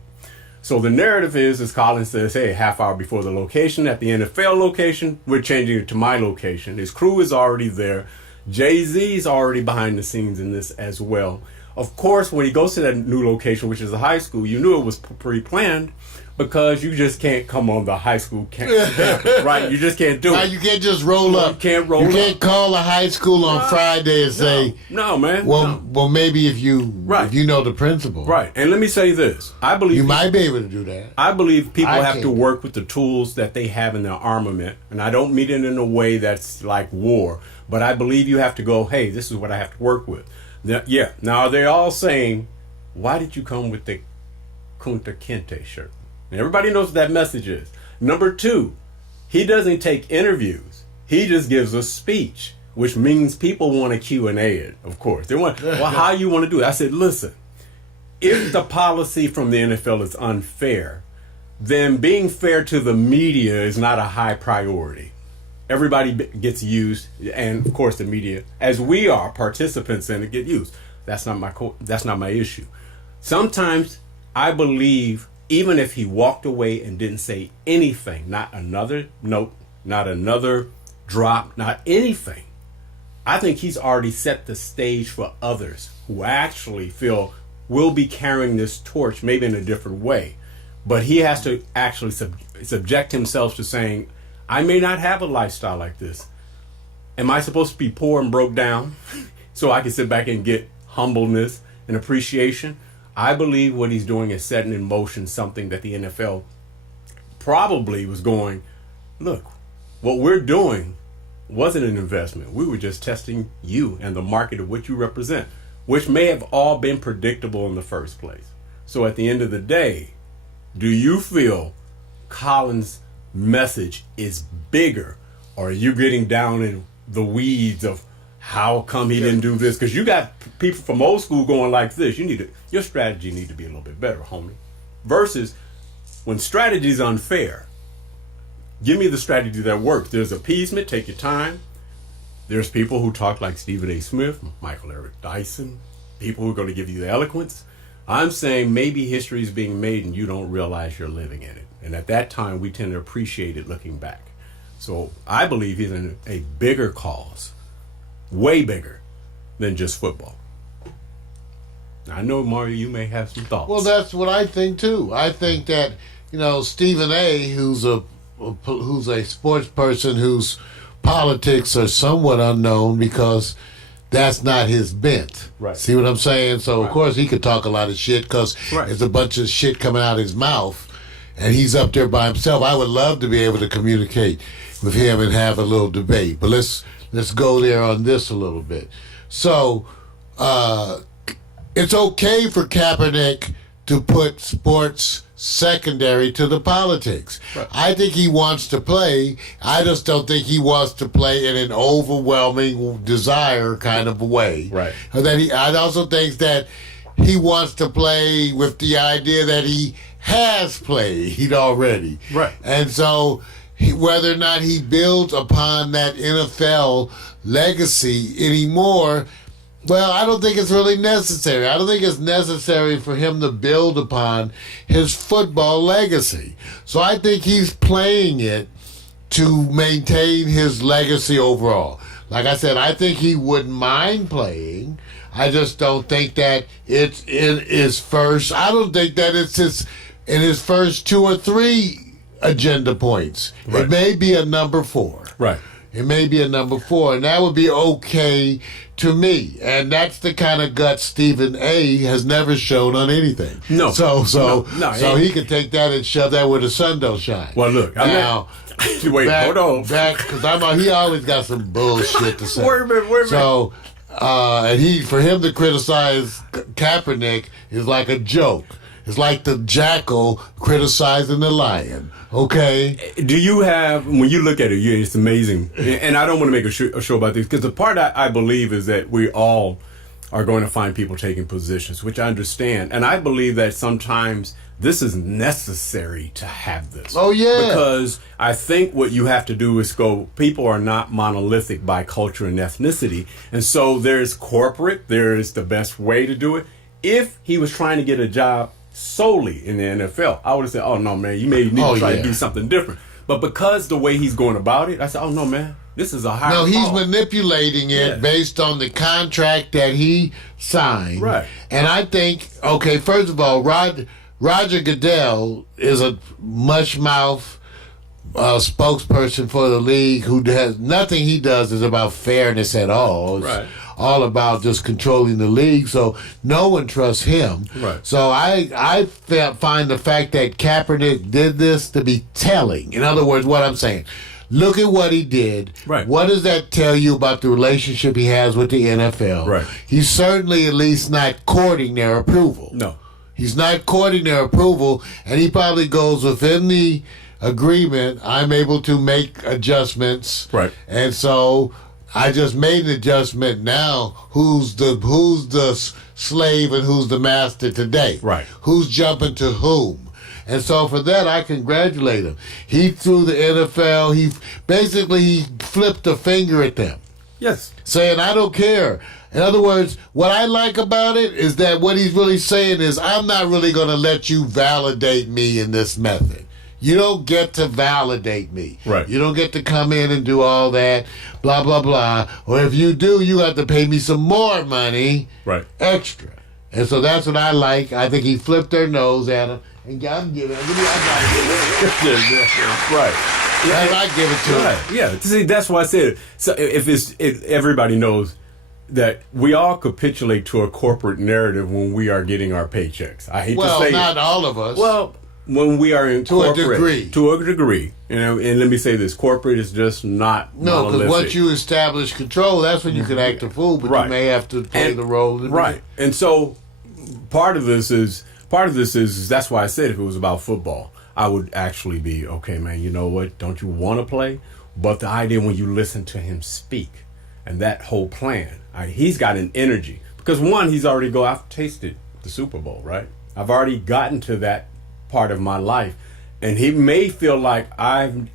So the narrative is, as Colin says, hey, a half hour before the location, at the NFL location, we're changing it to my location. His crew is already there. Jay-Z's already behind the scenes in this as well. Of course, when he goes to that new location, which is a high school, you knew it was pre-planned, because you just can't come on the high school campus, right? You just can't do it. You can't just roll up. You can't roll up. You can't call a high school on Friday and say, no, man. Well, maybe if you know the principal. Right. And let me say this. I believe you might be able to do that. I believe people have to can't. work with the tools that they have in their armament. And I don't mean it in a way that's like war, but I believe you have to go, hey, this is what I have to work with. Now, yeah. Now, they're all saying, why did you come with the Kunta Kinte shirt? And everybody knows what that message is. Number two, he doesn't take interviews. He just gives a speech, which means people want to Q&A it, of course. They want, well, how you want to do it? I said, listen, if the policy from the NFL is unfair, then being fair to the media is not a high priority. Everybody gets used, and of course the media, as we are participants in it, get used. That's not my issue. Sometimes I believe, even if he walked away and didn't say anything, not another note, not another drop, not anything, I think he's already set the stage for others who actually feel we'll be carrying this torch maybe in a different way. But he has to actually subject himself to saying, I may not have a lifestyle like this. Am I supposed to be poor and broke down so I can sit back and get humbleness and appreciation? I believe what he's doing is setting in motion something that the NFL probably was going, look, what we're doing wasn't an investment. We were just testing you and the market of what you represent, which may have all been predictable in the first place. So at the end of the day, do you feel Colin's message is bigger, or are you getting down in the weeds of how come he didn't do this? Because you got people from old school going like this. Your strategy need to be a little bit better, homie. Versus when strategy is unfair, give me the strategy that works. There's appeasement, take your time. There's people who talk like Stephen A. Smith, Michael Eric Dyson, people who are going to give you the eloquence. I'm saying maybe history is being made and you don't realize you're living in it. And at that time, we tend to appreciate it looking back. So I believe he's in a bigger cause, way bigger than just football. I know, Mario, you may have some thoughts. Well, that's what I think too. I think that Stephen A., who's a sports person whose politics are somewhat unknown because that's not his bent. Right. See what I'm saying? So Right. of course he could talk a lot of shit because there's a bunch of shit coming out of his mouth, and he's up there by himself. I would love to be able to communicate with him and have a little debate, but let's go there on this a little bit. So it's okay for Kaepernick to put sports secondary to the politics. Right. I think he wants to play. I just don't think he wants to play in an overwhelming desire kind of way. Right. I also think that he wants to play with the idea that he has played already. Right. And so whether or not he builds upon that NFL legacy anymore, well, I don't think it's really necessary. I don't think it's necessary for him to build upon his football legacy. So I think he's playing it to maintain his legacy overall. Like I said, I think he wouldn't mind playing. I just don't think that it's in his first. I don't think that it's in his first 2 or 3 agenda points. Right. It may be a number 4. Right. It may be a number 4, and that would be okay to me. And that's the kind of guts Stephen A. has never shown on anything. No. So No, he can take that and shove that where the sun don't shine. Well, look, now. Wait, hold on. Because he always got some bullshit to say. Wait a minute. So, and for him to criticize Kaepernick is like a joke. It's like the jackal criticizing the lion. Okay. Do you have, when you look at it, it's amazing. And I don't want to make a show about this, because the part I believe is that we all are going to find people taking positions, which I understand. And I believe that sometimes this is necessary to have this. Oh, yeah. Because I think what you have to do is people are not monolithic by culture and ethnicity. And so there's corporate, there's the best way to do it. If he was trying to get a job solely in the NFL, I would have said, oh, no, man, you may need to try to do something different. But because the way he's going about it, I said, oh, no, man, this is a high No, he's call. manipulating it based on the contract that he signed. Right. And I think, okay, first of all, Roger Goodell is a mush-mouth spokesperson for the league who has nothing he does is about fairness at all. It's Right. all about just controlling the league, so no one trusts him. Right. So I find the fact that Kaepernick did this to be telling. In other words, what I'm saying, look at what he did. Right. What does that tell you about the relationship he has with the NFL? Right. He's certainly at least not courting their approval. No. He's not courting their approval, and he probably goes within the agreement. I'm able to make adjustments. Right. And so I just made an adjustment. Now, who's the slave and who's the master today? Right. Who's jumping to whom? And so for that, I congratulate him. He threw the NFL. He flipped a finger at them, Yes. saying, I don't care. In other words, what I like about it is that what he's really saying is, I'm not really going to let you validate me in this method. You don't get to validate me. Right. You don't get to come in and do all that, blah, blah, blah. Or if you do, you have to pay me some more money Right. extra. And so that's what I like. I think he flipped their nose at him. And I'm giving it. Right. I give it to him. Right. Yeah. See, that's why I said, so if everybody knows that we all capitulate to a corporate narrative when we are getting our paychecks. I hate to say not it. all of us. Well, when we are in To a corporate, degree. to a degree, and let me say this: corporate is just not no, because monolithic. once you establish control, that's when you can act a fool, but Right. you may have to play the role. Right. And so part of this is that's why I said if it was about football, I would actually be okay, man. You know what? Don't you want to play? But the idea when you listen to him speak and that whole plan, he's got an energy because one, I've tasted the Super Bowl, right? I've already gotten to that part of my life, and he may feel like I've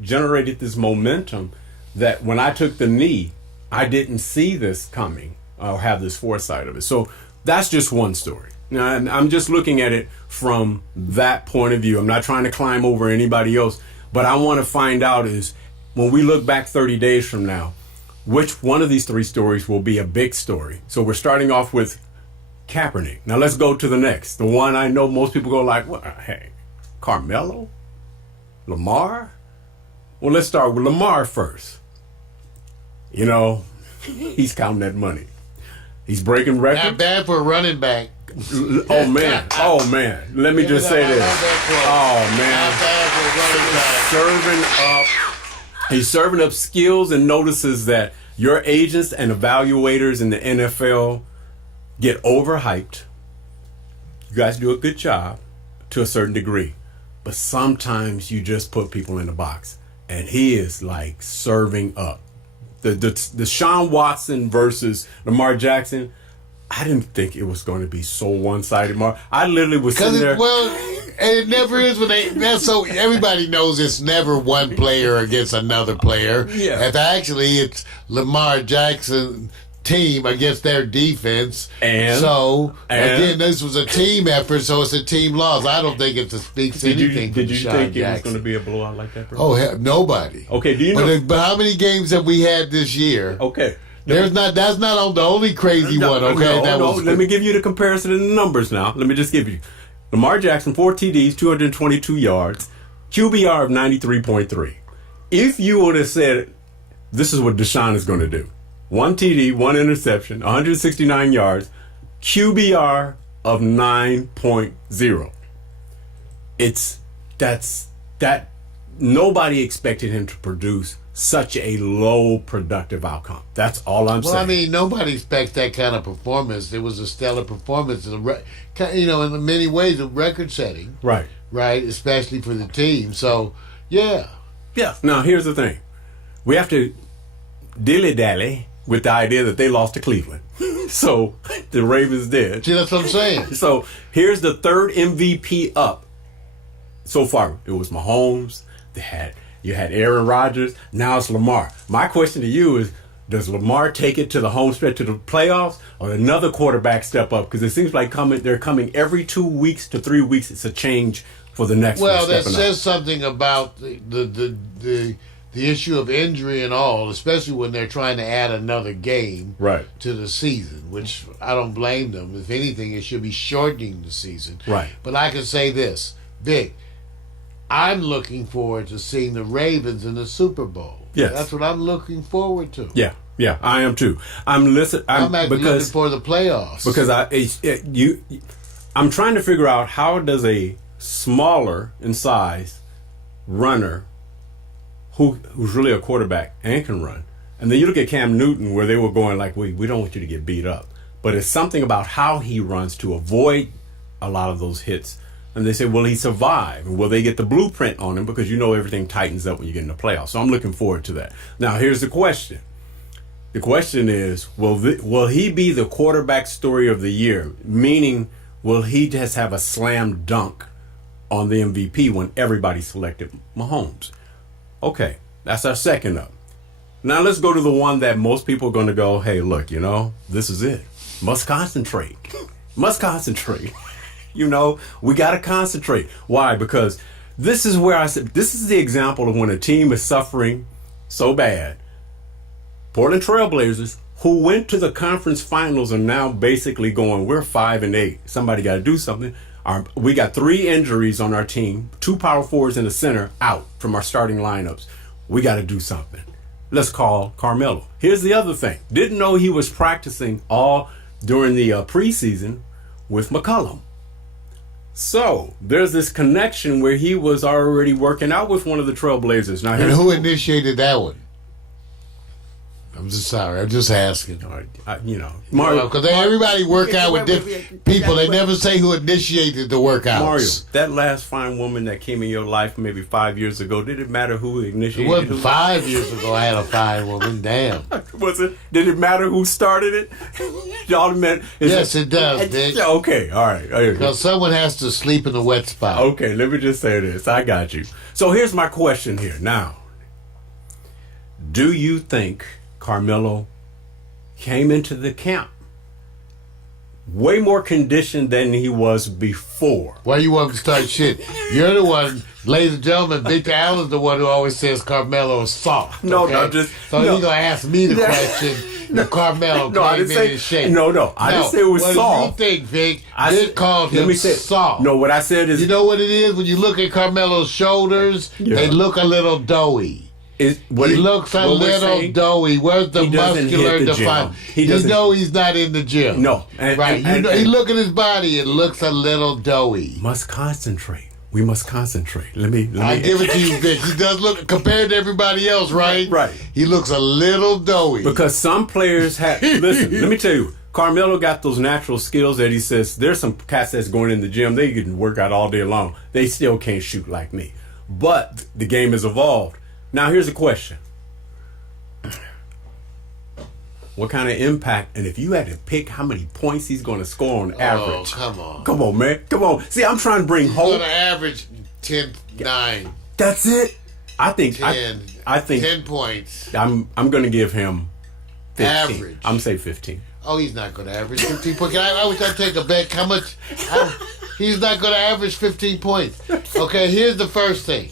generated this momentum that when I took the knee, I didn't see this coming or have this foresight of it. So that's just one story. Now, I'm just looking at it from that point of view. I'm not trying to climb over anybody else, but I want to find out is when we look back 30 days from now, which one of these 3 stories will be a big story. So we're starting off with Kaepernick. Now let's go to the next. The one I know most people go like, well, hey, Carmelo? Lamar? Well, let's start with Lamar first. You know, he's counting that money. He's breaking records. Not bad for a running back. Oh man. Let me just say this. Oh man. Not bad for a running back. He's serving up skills and notices that your agents and evaluators in the NFL get overhyped. You guys do a good job to a certain degree, but sometimes you just put people in a box, and he is like serving up. The Sean Watson versus Lamar Jackson, I didn't think it was going to be so one-sided. I literally was sitting there. And it never is that's so everybody knows it's never one player against another player. Yeah. And actually it's Lamar Jackson team against their defense. And again, this was a team effort, so it's a team loss. I don't think it speaks anything. Did you Sean think it was Jackson. going to be a blowout like that, bro? Oh, hell, nobody. Okay, do you know? But how many games have we had this year? Okay. That's not the only crazy one, okay? Let me give you the comparison in the numbers now. Let me just give you. Lamar Jackson, 4 TDs, 222 yards, QBR of 93.3. If you would have said this is what Deshaun is going to do. 1 TD, 1 interception, 169 yards, QBR of 9.0. That nobody expected him to produce such a low productive outcome. That's all I'm saying. Well, I mean, nobody expects that kind of performance. It was a stellar performance, in many ways, a record-setting. Right. Right, especially for the team. So, yeah. Yeah. Now, here's the thing. We have to dilly-dally with the idea that they lost to Cleveland. So, the Ravens did. See, that's what I'm saying. So, here's the third MVP up. So far, it was Mahomes. You had Aaron Rodgers. Now it's Lamar. My question to you is, does Lamar take it to the home stretch to the playoffs, or another quarterback step up? Because it seems like they're coming every 2 weeks to 3 weeks. It's a change for the next one. Well, that says something about the issue of injury and all, especially when they're trying to add another game to the season, which I don't blame them. If anything, it should be shortening the season. Right. But I can say this, Vic, I'm looking forward to seeing the Ravens in the Super Bowl. Yes. That's what I'm looking forward to. Yeah, I am too. I'm actually looking for the playoffs. Because I'm trying to figure out, how does a smaller in size runner who's really a quarterback and can run, and then you look at Cam Newton, where they were going like, we don't want you to get beat up, but it's something about how he runs to avoid a lot of those hits. And they say, will he survive? And will they get the blueprint on him? Because everything tightens up when you get in the playoffs. So I'm looking forward to that. Now, here's the question. The question is, will he be the quarterback story of the year? Meaning, will he just have a slam dunk on the MVP when everybody selected Mahomes? Okay, that's our second up. Now let's go to the one that most people are going to go, hey, look, this is it. Must concentrate. Must concentrate. We got to concentrate. Why? Because this is where I said, this is the example of when a team is suffering so bad. Portland Trailblazers, who went to the conference finals, are now basically going, we're 5-8. Somebody got to do something. We got 3 injuries on our team, 2 power forwards in the center out from our starting lineups. We got to do something. Let's call Carmelo. Here's the other thing. Didn't know he was practicing all during the preseason with McCollum. So there's this connection where he was already working out with one of the Trailblazers. Now, and who initiated that one? I'm just sorry. I'm just asking. Mario, because everybody work out with different people. They never say who initiated the workouts. Mario, that last fine woman that came in your life maybe 5 years ago, did it matter who initiated it? It wasn't 5 years ago I had a fine woman. Damn. Was it? Did it matter who started it? Yes, it does, Dick. Okay, all right. Because someone has to sleep in the wet spot. Okay, let me just say this. I got you. So here's my question here. Now, do you think Carmelo came into the camp way more conditioned than he was before? Why you want to start shit? You're the one, ladies and gentlemen, Victor Allen's the one who always says Carmelo is soft. No, okay? no, just... So no. you're going to ask me the question if Carmelo came in his shape. No, I didn't say it was soft. What do you think, Vic? Vic called him soft. No, what I said is... You know what it is? When you look at Carmelo's shoulders, they look a little doughy. He looks a little doughy. Where's the muscular defilement? You know he's not in the gym. No. You look at his body, it looks a little doughy. Must concentrate. We must concentrate. Let me. I give it to you, Vic. He does look, compared to everybody else, right? Right. He looks a little doughy. Because some players have... Listen, let me tell you. Carmelo got those natural skills that he says, there's some cats that's going in the gym, they can work out all day long. They still can't shoot like me. But the game has evolved. Now, here's a question. What kind of impact, and if you had to pick how many points he's going to score on average. Oh, come on. Come on, man. Come on. See, I'm trying to bring hope. He's going to average 9. That's it? I think 10. I think 10 points. I'm going to give him 15. Average. I'm going to say 15. Oh, he's not going to average 15 points. I wish I'd take a bet. How much? He's not going to average 15 points. Okay, here's the first thing.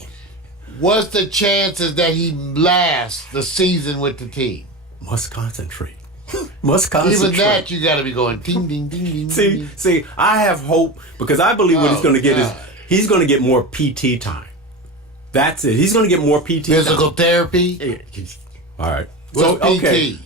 What's the chances that he lasts the season with the team? Must concentrate. Must concentrate. Even that, you got to be going ding, ding, ding, ding. See, I have hope because I believe what he's going to get is he's going to get more PT time. That's it. He's going to get more PT Physical time. therapy? All right. What's okay. PT?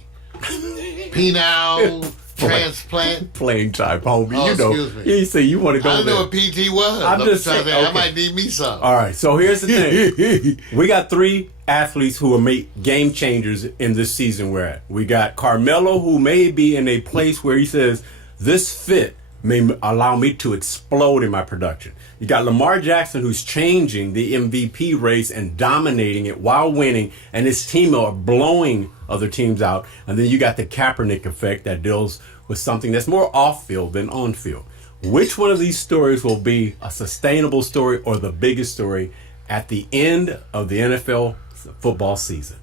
Penile transplant? Playing type, homie. Oh, you know. excuse me. You say you want to go I didn't there. know what PT was. I'm just trying to saying, think, I okay. might need me some. All right, so here's the thing. We got 3 athletes who will make game changers in this season we're at. We got Carmelo, who may be in a place where he says, this fit may allow me to explode in my production. You got Lamar Jackson, who's changing the MVP race and dominating it while winning, and his team are blowing other teams out. And then you got the Kaepernick effect that deals with something that's more off-field than on-field. Which one of these stories will be a sustainable story or the biggest story at the end of the NFL football season?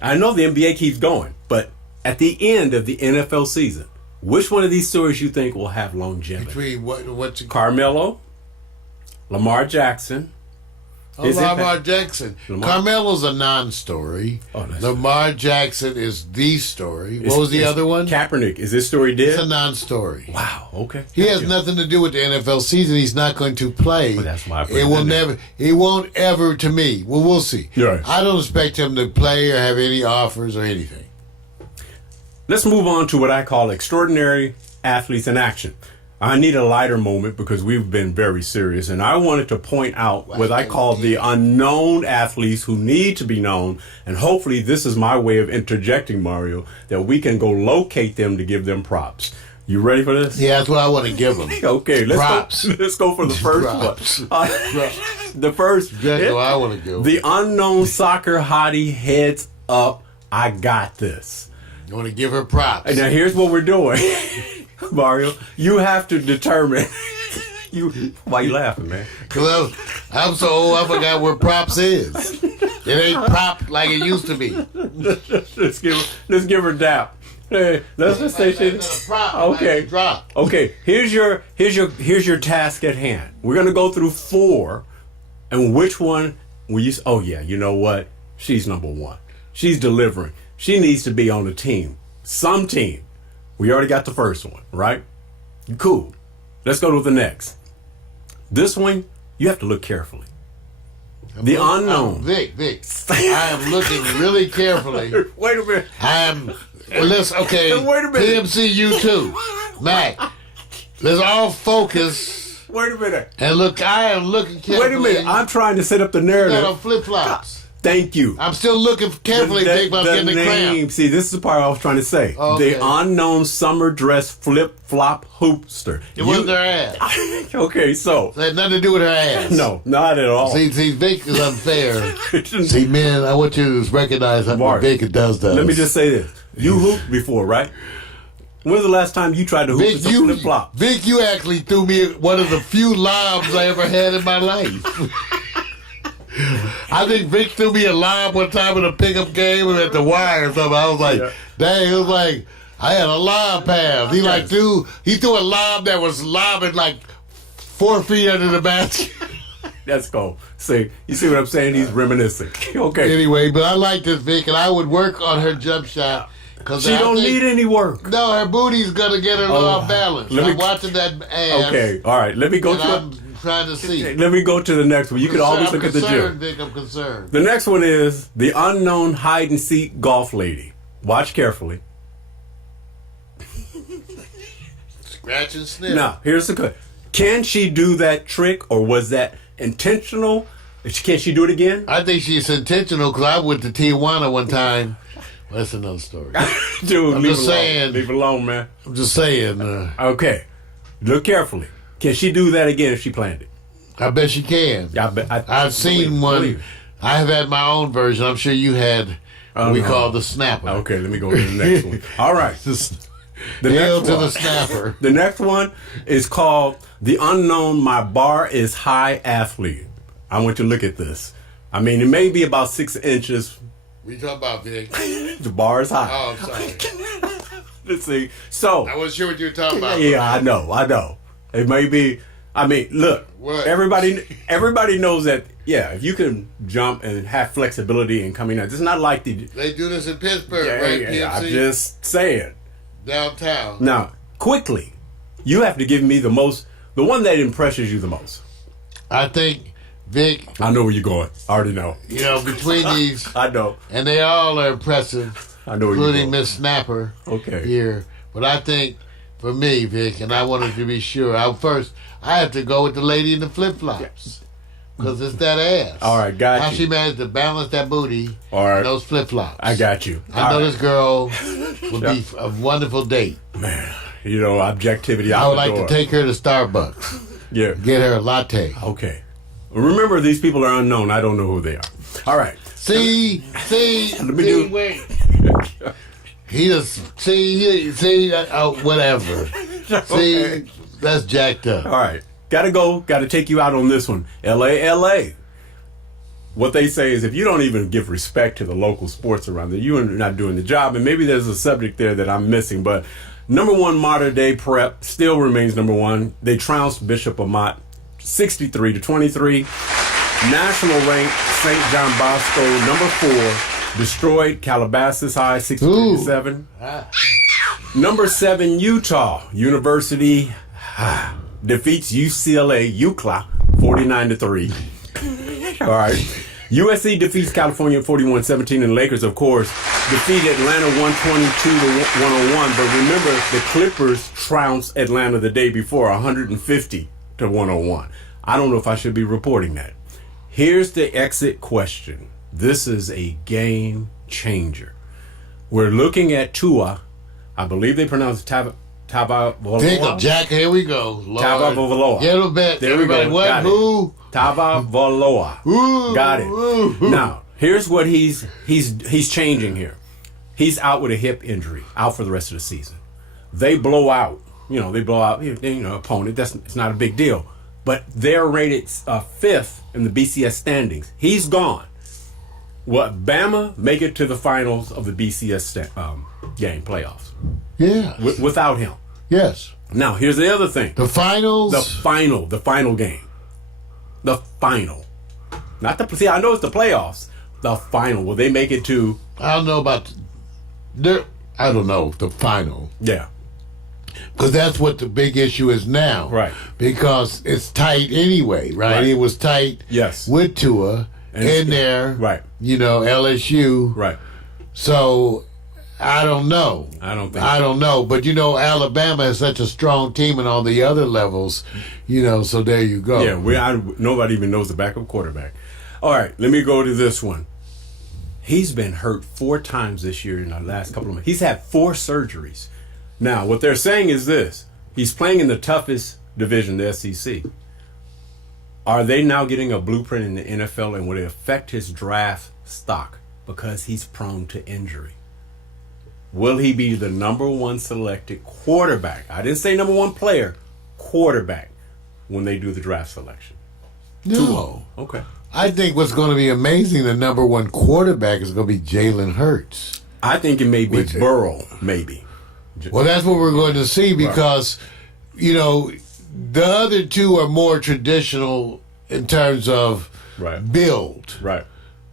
I know the NBA keeps going, but at the end of the NFL season, which one of these stories you think will have longevity? Between what's it? Carmelo, Lamar Jackson. Oh, Lamar Jackson. Carmelo's a non-story. Oh, that's Lamar Jackson is the story. What was the other one? Kaepernick. Is this story dead? It's a non-story. Wow. Okay. He has nothing to do with the NFL season. He's not going to play. Well, that's why I put it it will in there. never. He won't ever. To me, well, we'll see. Right. I don't expect him to play or have any offers or anything. Let's move on to what I call extraordinary athletes in action. I need a lighter moment because we've been very serious, and I wanted to point out what I call the unknown athletes who need to be known, and hopefully this is my way of interjecting, Mario, that we can go locate them to give them props. You ready for this? Yeah, that's what I want to give him. Okay, Props. Let's go for the first Props. one. The first. That's what I want to give him. The unknown soccer hottie heads up. I got this. You want to give her props. And now here's what we're doing. Mario, you have to determine. Why you laughing, man? Because I'm so old, I forgot what props is. It ain't prop like it used to be. Let's give her dap. Hey, let's just say she. Okay. Okay. Here's your task at hand. We're gonna go through 4, and which one will you? Oh yeah, you know what? She's number 1. She's delivering. She needs to be on the team. Some team. We already got the first one, right? Cool. Let's go to the next. This one, you have to look carefully. The unknown. Vic, I am looking really carefully. Wait a minute. I am. Well, let's, okay. Wait a minute. PMC, you too. Mac, let's all focus Wait a minute. and look. I am looking carefully. Wait a minute. I'm trying to set up the got narrative. on flip-flops. Thank you. I'm still looking carefully, Vic, but I'm getting the cramp. See, this is the part I was trying to say. Okay. The unknown summer dress flip-flop hoopster. It wasn't her ass. Okay, so. It had nothing to do with her ass. No, not at all. See, Vic is unfair. See, man, I want you to recognize how Mark, Vic does. Let me just say this. You hooped before, right? When's the last time you tried to hoop Vic, with a flip-flop? Vic, you actually threw me one of the few lobs I ever had in my life. I think Vic threw me a lob one time in a pickup game at the wire or something. I was like, dang, it was like, I had a lob pass. He threw a lob that was lobbing like 4 feet under the basket. Let's go. See, you see what I'm saying? He's reminiscing. Okay. Anyway, but I like this Vic, and I would work on her jump shot. She don't need any work. No, her booty's going to get her off balance. I'm watching that ass. Okay, all right. Let me go I'm trying to see. Let me go to the next one. You can always look at the gym. Vic, I'm concerned. The next one is the unknown hide and seek golf lady. Watch carefully. Scratch and sniff. Now, here's the question. Can she do that trick, or was that intentional? Can she do it again? I think she's intentional because I went to Tijuana one time. Well, that's another story. Dude, I'm just saying. Leave it alone, man. I'm just saying. Okay. Look carefully. Can she do that again if she planned it? I bet she can. I've seen one. I have had my own version. I'm sure you had what we call the snapper. Okay, let me go to the next one. All right. The Hail to the snapper. The next one is called the unknown my bar is high athlete. I want you to look at this. I mean, it may be about 6 inches. What you talking about, Vic? The bar is high. Oh, I'm sorry. Let's see. So I wasn't sure what you were talking about. Yeah, I know. It may be. I mean, look. What? Everybody knows that. Yeah, if you can jump and have flexibility and coming out, it's not like They do this in Pittsburgh, right? PMC? I'm just saying. Downtown. Now, quickly, you have to give me the one that impresses you the most. I think Vic, I know where you're going. I already know. between these, I know. and they all are impressive, I know where you're including going. Miss Snapper Okay. here. But I think, for me, Vic, and I wanted to be sure, I have to go with the lady in the flip-flops. Because it's that ass. All right, got How you. she managed to balance that booty All right. in those flip-flops. I got you. I know All this girl would be a wonderful date. right. Man, objectivity. I out would the like door. to take her to Starbucks. Yeah. Get her a latte. Okay. Remember, these people are unknown. I don't know who they are. All right. See, me do- wait. He just, whatever. See, that's jacked up. All right. Gotta go. Gotta take you out on this one. LA. What they say is if you don't even give respect to the local sports around there, you are not doing the job. And maybe there's a subject there that I'm missing. But number one, Modern Day Prep still remains number one. They trounced Bishop Amat 63-23. National ranked St. John Bosco number 4 destroyed Calabasas High 63-7. Number 7, Utah University defeats UCLA 49-3. All right. USC defeats California 41-17, and Lakers, of course, defeat Atlanta 122-101. But remember, the Clippers trounced Atlanta the day before 150-101. I don't know if I should be reporting that. Here's the exit question. This is a game changer. We're looking at Tua. I believe they pronounce it Tagovailoa. Think Jack, here we go. Lord. Tagovailoa. Get a bet. There Everybody, we go. what? Got Who? Tagovailoa. Ooh, Got it. ooh. Now, here's what he's changing here. He's out with a hip injury, out for the rest of the season. They blow out opponent. It's not a big deal. But they're rated 5th in the BCS standings. He's gone. What, Bama make it to the finals of the BCS game playoffs Yeah. without him. Yes. Now, here's the other thing. The finals. The final game. The final. Not the, see, I know it's the playoffs. The final. Will they make it to? I don't know about. I don't know the final. Yeah. Because that's what the big issue is now. Right. Because it's tight anyway, right? Right. It was tight Yes. with Tua And in there. Right. LSU. Right. So I don't know. I don't think I don't know. But Alabama is such a strong team and on the other levels, so there you go. Yeah, nobody even knows the backup quarterback. All right, let me go to this one. He's been hurt 4 times this year in the last couple of months. He's had 4 surgeries. Now, what they're saying is this. He's playing in the toughest division, the SEC. Are they now getting a blueprint in the NFL, and will it affect his draft stock because he's prone to injury? Will he be the number 1 selected quarterback? I didn't say number 1 player, quarterback, when they do the draft selection. No. Okay. I think what's going to be amazing, the number 1 quarterback is going to be Jalen Hurts. I think it may be Burrow, maybe. Well, that's what we're going to see because, the other 2 are more traditional in terms of build. Right.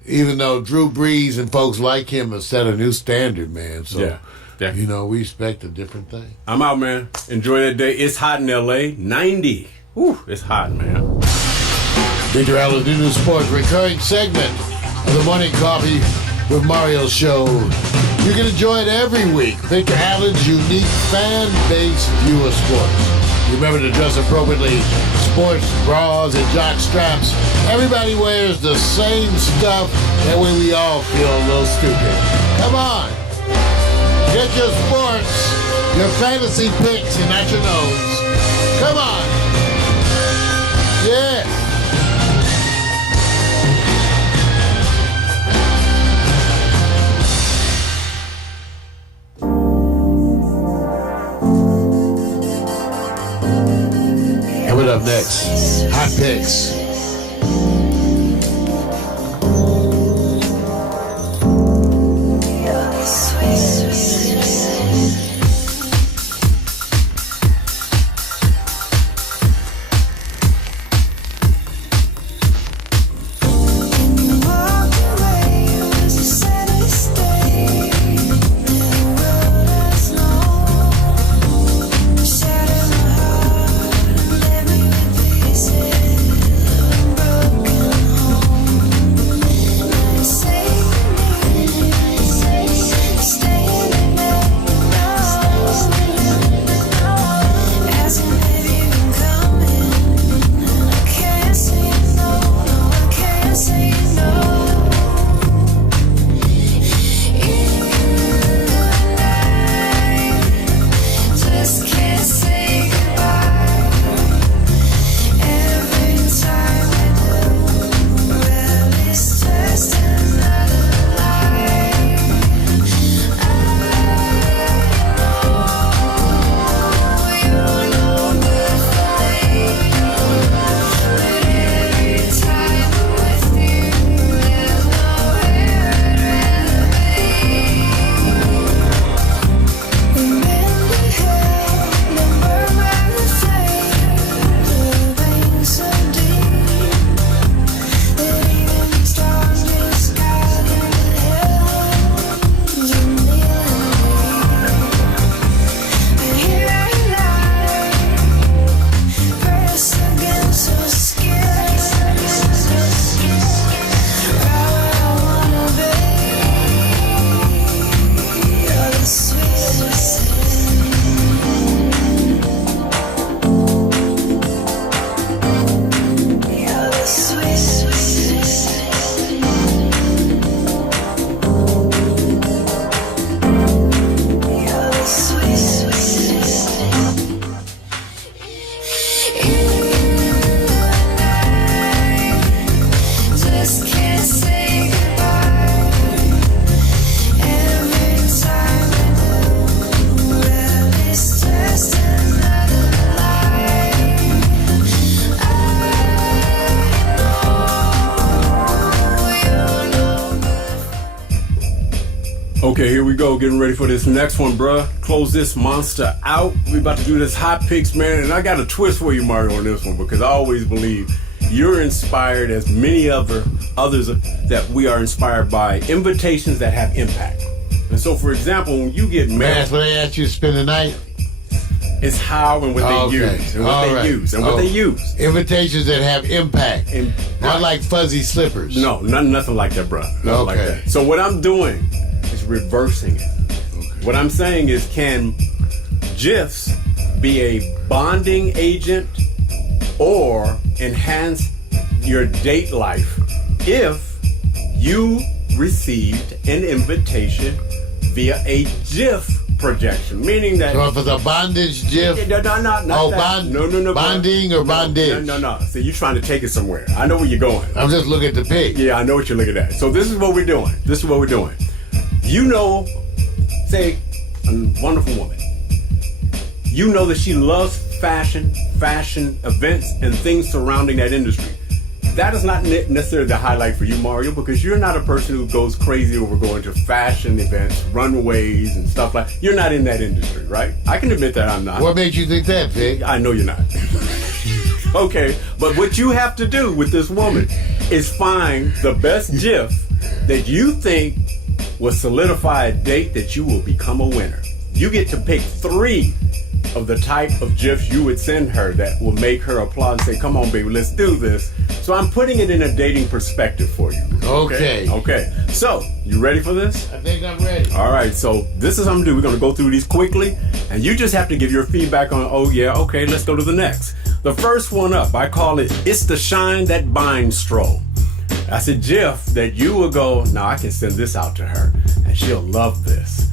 Even though Drew Brees and folks like him have set a new standard, man. So, Yeah. we expect a different thing. I'm out, man. Enjoy that day. It's hot in L.A. 90. Whew, it's hot, man. Victor Allen, New Sports, recurring segment of the Morning Coffee with Mario show. You can enjoy it every week. Victor Allen's unique fan-based view of sports. Remember to dress appropriately. Sports bras and jock straps. Everybody wears the same stuff. That way we all feel a little stupid. Come on. Get your sports, your fantasy picks, and not your nose. Come on. Yes. Coming up next, hot picks. getting ready for this next one, bruh. Close this monster out. We about to do this hot picks, man. And I got a twist for you, Mario, on this one, because I always believe you're inspired, as many others that we are inspired by invitations that have impact. And so, for example, when you get Man, married, that's when they ask you to spend the night. it's how and what they use, and what All they right. use, and what they use. Invitations that have impact. And- Not like fuzzy slippers. No, nothing like that, bro. Nothing like Okay. that. So what I'm doing is reversing it. What I'm saying is, can GIFs be a bonding agent or enhance your date life if you received an invitation via a GIF projection? Meaning that So if it's a bondage GIF, no, not Oh, that. bond- No, bonding or bondage? No. See, you're trying to take it somewhere. I know where you're going. I'm just looking at the pig. Yeah, I know what you're looking at. So this is what we're doing. You know, say, a wonderful woman. You know that she loves fashion events, and things surrounding that industry. That is not necessarily the highlight for you, Mario, because you're not a person who goes crazy over going to fashion events, runways, and stuff like. You're not in that industry, right? I can admit that I'm not. What makes you think that, pig? I know you're not. Okay, but what you have to do with this woman is find the best GIF that you think will solidify a date that you will become a winner. You get to pick 3 of the type of GIFs you would send her that will make her applaud and say, come on, baby, let's do this. So I'm putting it in a dating perspective for you. Okay. So, you ready for this? I think I'm ready. All right, so this is what I'm gonna do. We're gonna go through these quickly, and you just have to give your feedback on, oh yeah, okay, let's go to the next. The first one up, I call it, it's the shine that binds stroll. That's a GIF that you will go, no, I can send this out to her, and she'll love this.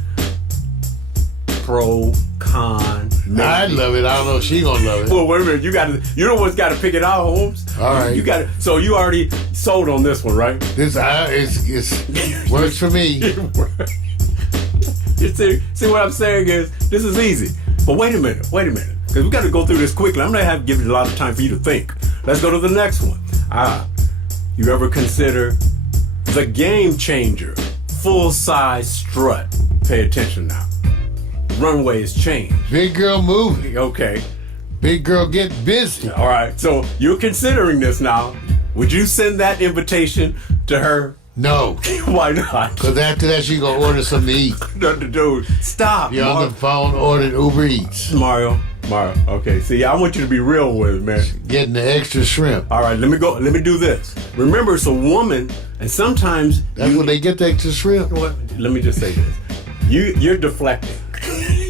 Pro, con, maybe. I love it. I don't know if she gonna love it. Well, wait a minute, you're the one's gotta pick it out, Holmes. All right. You got it. So you already sold on this one, right? This it's works for me. You see what I'm saying is, this is easy. But wait a minute, because we got to go through this quickly. I'm gonna give you a lot of time for you to think. Let's go to the next one. You ever consider the game changer, full size strut? Pay attention now. Runways change. Big girl movie. Okay. Big girl get busy. All right. So you're considering this now. Would you send that invitation to her? No, Why not? because after that she gonna order something to eat. Dude, stop. You're on the phone ordering Uber Eats, Mario. Okay. See, I want you to be real with it, man. getting the extra shrimp. All right, let me do this. Remember, it's a woman, and sometimes That's when they get the extra shrimp. let me just say this: you're deflecting.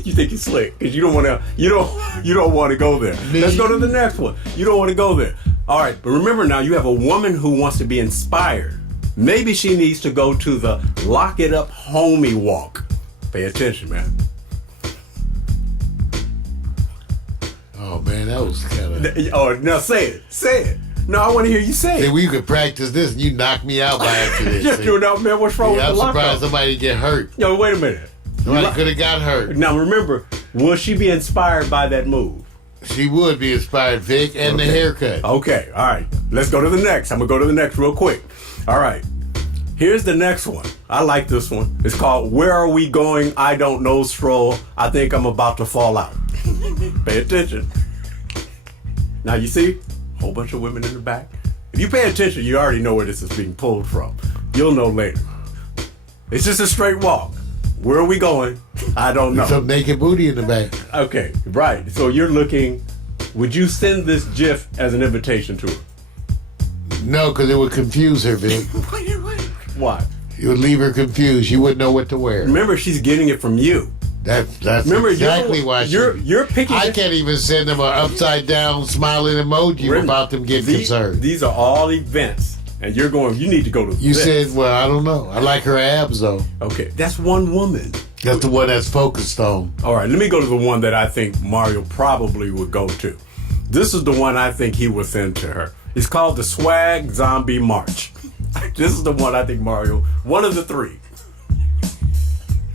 You think you're slick because you don't want to go there. Let's go to the next one. You don't want to go there. All right, but remember now, you have a woman who wants to be inspired. Maybe she needs to go to the Lock It Up Homie Walk. Pay attention, man. Oh man, that was kind of. Oh, now say it. No, I want to hear you say See, it. we could practice this, and you knock me out by accident. Just see. do it out, man. What's wrong with I'm the lock surprised up? somebody get hurt. Yo, wait a minute. Somebody could have got hurt. Now remember, will she be inspired by that move? She would be inspired, Vic, and the haircut. Okay, all right. Let's go to the next. I'm going to go to the next real quick. All right. Here's the next one. I like this one. It's called Where Are We Going? I Don't Know Stroll. I think I'm about to fall out. Pay attention. Now you see a whole bunch of women in the back. If you pay attention, you already know where this is being pulled from. You'll know later. It's just a straight walk. Where are we going? I don't know. Some naked booty in the back. Okay, right. So you're looking, would you send this GIF as an invitation to her? No, because it would confuse her, Vic. Why? It would leave her confused. She wouldn't know what to wear. Remember, she's getting it from you. That's Remember, exactly why you're picking. I can't even send them an upside down smiling emoji without them getting concerned. These are all events, and you're going. You need to go to. You this. said, well, I don't know. I like her abs though. Okay, that's one woman. That's the one that's focused on. All right, let me go to the one that I think Mario probably would go to. This is the one I think he would send to her. It's called the Swag Zombie March. This is the one I think Mario. One of the 3.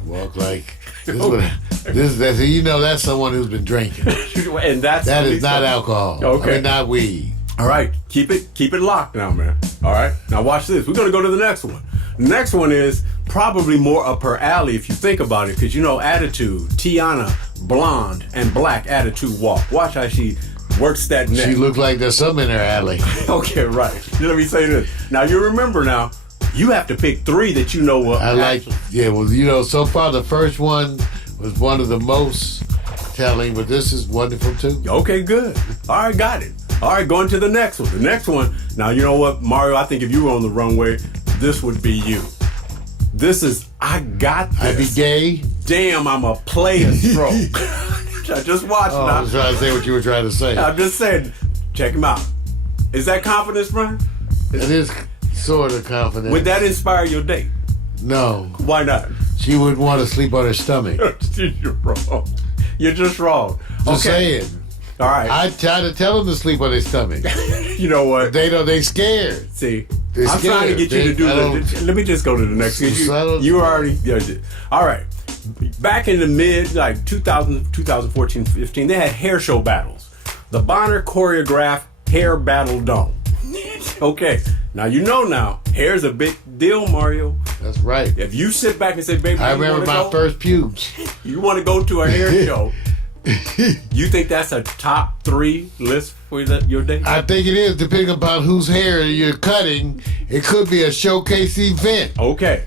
Walk like this. You know, that's someone who's been drinking. And that is not alcohol. Okay. I mean, not weed. All right, keep it locked now, man. All right, now watch this. We're gonna go to the next one. Next one is probably more up her alley if you think about it, because you know attitude. Tiana, blonde and black attitude walk. Watch how she works that neck. She looked like there's something in her alley. Okay, right. Let me say this. Now you remember now, you have to pick three that you know what. I like, yeah, well, you know, so far the first one was one of the most telling, but this is wonderful too. Okay, good. All right, got it. All right, going to the next one. The next one, now you know what, Mario, I think if you were on the runway, this would be you. This is, I got this. I be gay. Damn, I'm a player stroke. I just watched Oh, now. I was trying to say what you were trying to say. I'm just saying, check him out. Is that confidence, Brian? It is sort of confident. Would that inspire your date? No. Why not? She wouldn't want to sleep on her stomach. You're wrong. You're just wrong. Just saying. All right. I try to tell them to sleep on their stomach. You know what? They scared. See, They're I'm trying to scared. get you to do I don't- this. Let me just go to the next. You already. All right. Back in the mid, like 2000, 2014, 15, they had hair show battles. The Bonner choreographed hair battle dome. Okay. Now you know now, hair's a big deal, Mario. That's right. If you sit back and say, baby, I remember my first pubes. You want to go to a hair show. You think that's a top 3 list for your date? I think it is, depending upon whose hair you're cutting. It could be a showcase event. Okay.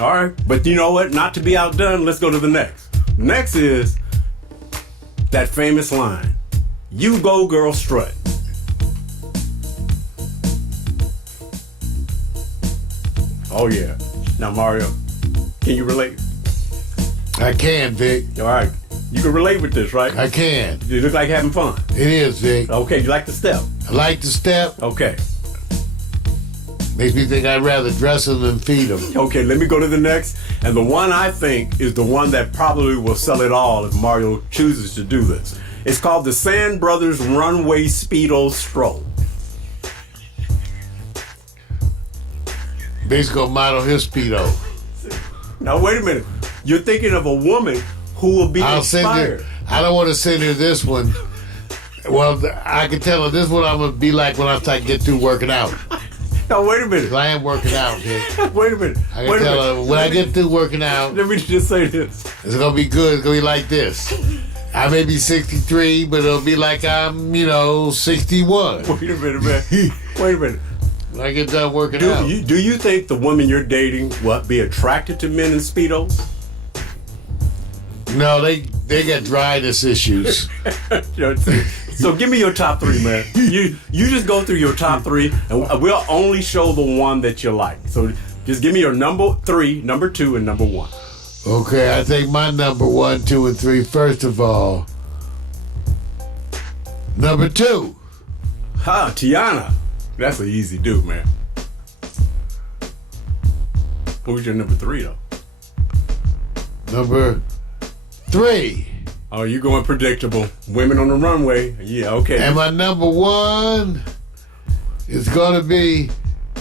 All right. But you know what? Not to be outdone, let's go to the next. Next is that famous line. You go, girl, strut. Oh, yeah. Now, Mario, can you relate? I can, Vic. All right. You can relate with this, right? I can. You look like having fun. It is, Vic. Okay. You like the step? I like the step. Okay. Makes me think I'd rather dress them than feed them. Okay, let me go to the next. And the one I think is the one that probably will sell it all if Mario chooses to do this. It's called the Sand Brothers Runway Speedo Stroll. Basically, gonna model his Speedo. Now, wait a minute. You're thinking of a woman who will be I'll send inspired. her. I don't want to send her this one. Well, I can tell her this is what I'm gonna be like when I get through working out. Now, wait a minute. I am working out, Vic. Wait a minute. I can tell her when I get through working out, Let me just say this. it's gonna be good. It's gonna be like this. I may be 63, but it'll be like I'm, 61. Wait a minute, man. Wait a minute. When I get done working out. Do you think the woman you're dating will be attracted to men in Speedos? No, they got dryness issues. So give me your top 3, man. You just go through your top 3, and we'll only show the one that you like. So just give me your number 3, number 2, and number 1. Okay, I think my number 1, 2, and 3. First of all, number 2. Ha, Tiana. That's an easy do, man. What was your number 3, though? Number 3. Oh, you going predictable. Women on the runway. Yeah, okay. And my number 1 is gonna be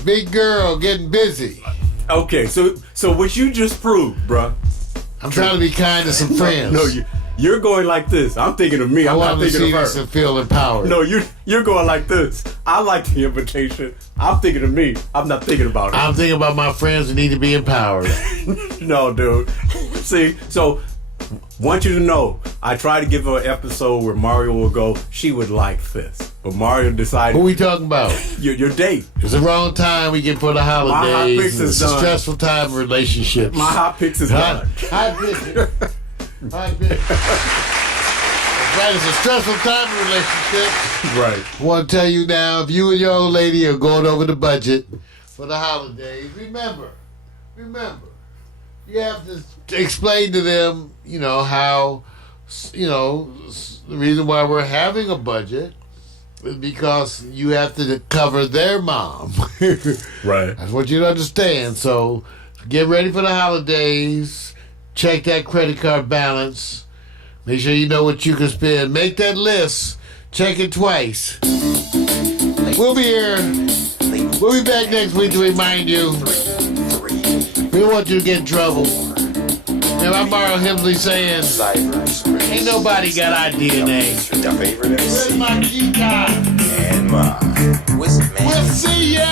Big Girl Getting Busy. Okay, so what you just proved, bruh. I'm trying to be kind to some friends. No, you're going like this. I'm thinking of me. I I'm want not them to thinking see of this her. and feel empowered. No, you're going like this. I like the invitation. I'm thinking of me. I'm not thinking about her. I'm thinking about my friends who need to be empowered. No, dude. See, so want you to know, I tried to give her an episode where Mario will go, she would like this. But Mario decided, Who we talking about? your date. It's the wrong time we get for the hot holidays. picks is It's a done. stressful time in relationships. My hot picks is Hot done. bitch. Hot bitch. That's right, it's a stressful time in relationships. Right. I want to tell you now, if you and your old lady are going over the budget for the holidays, remember, you have to explain to them, how, the reason why we're having a budget is because you have to cover their mom. Right. I want you to understand. So get ready for the holidays. Check that credit card balance. Make sure you know what you can spend. Make that list. Check it twice. We'll be here. We'll be back next week to remind you. We don't want you to get in trouble. And I'm Mario Hemsley saying, ain't nobody got our DNA. Your favorite Where's MC my guitar? and mine. We'll see ya!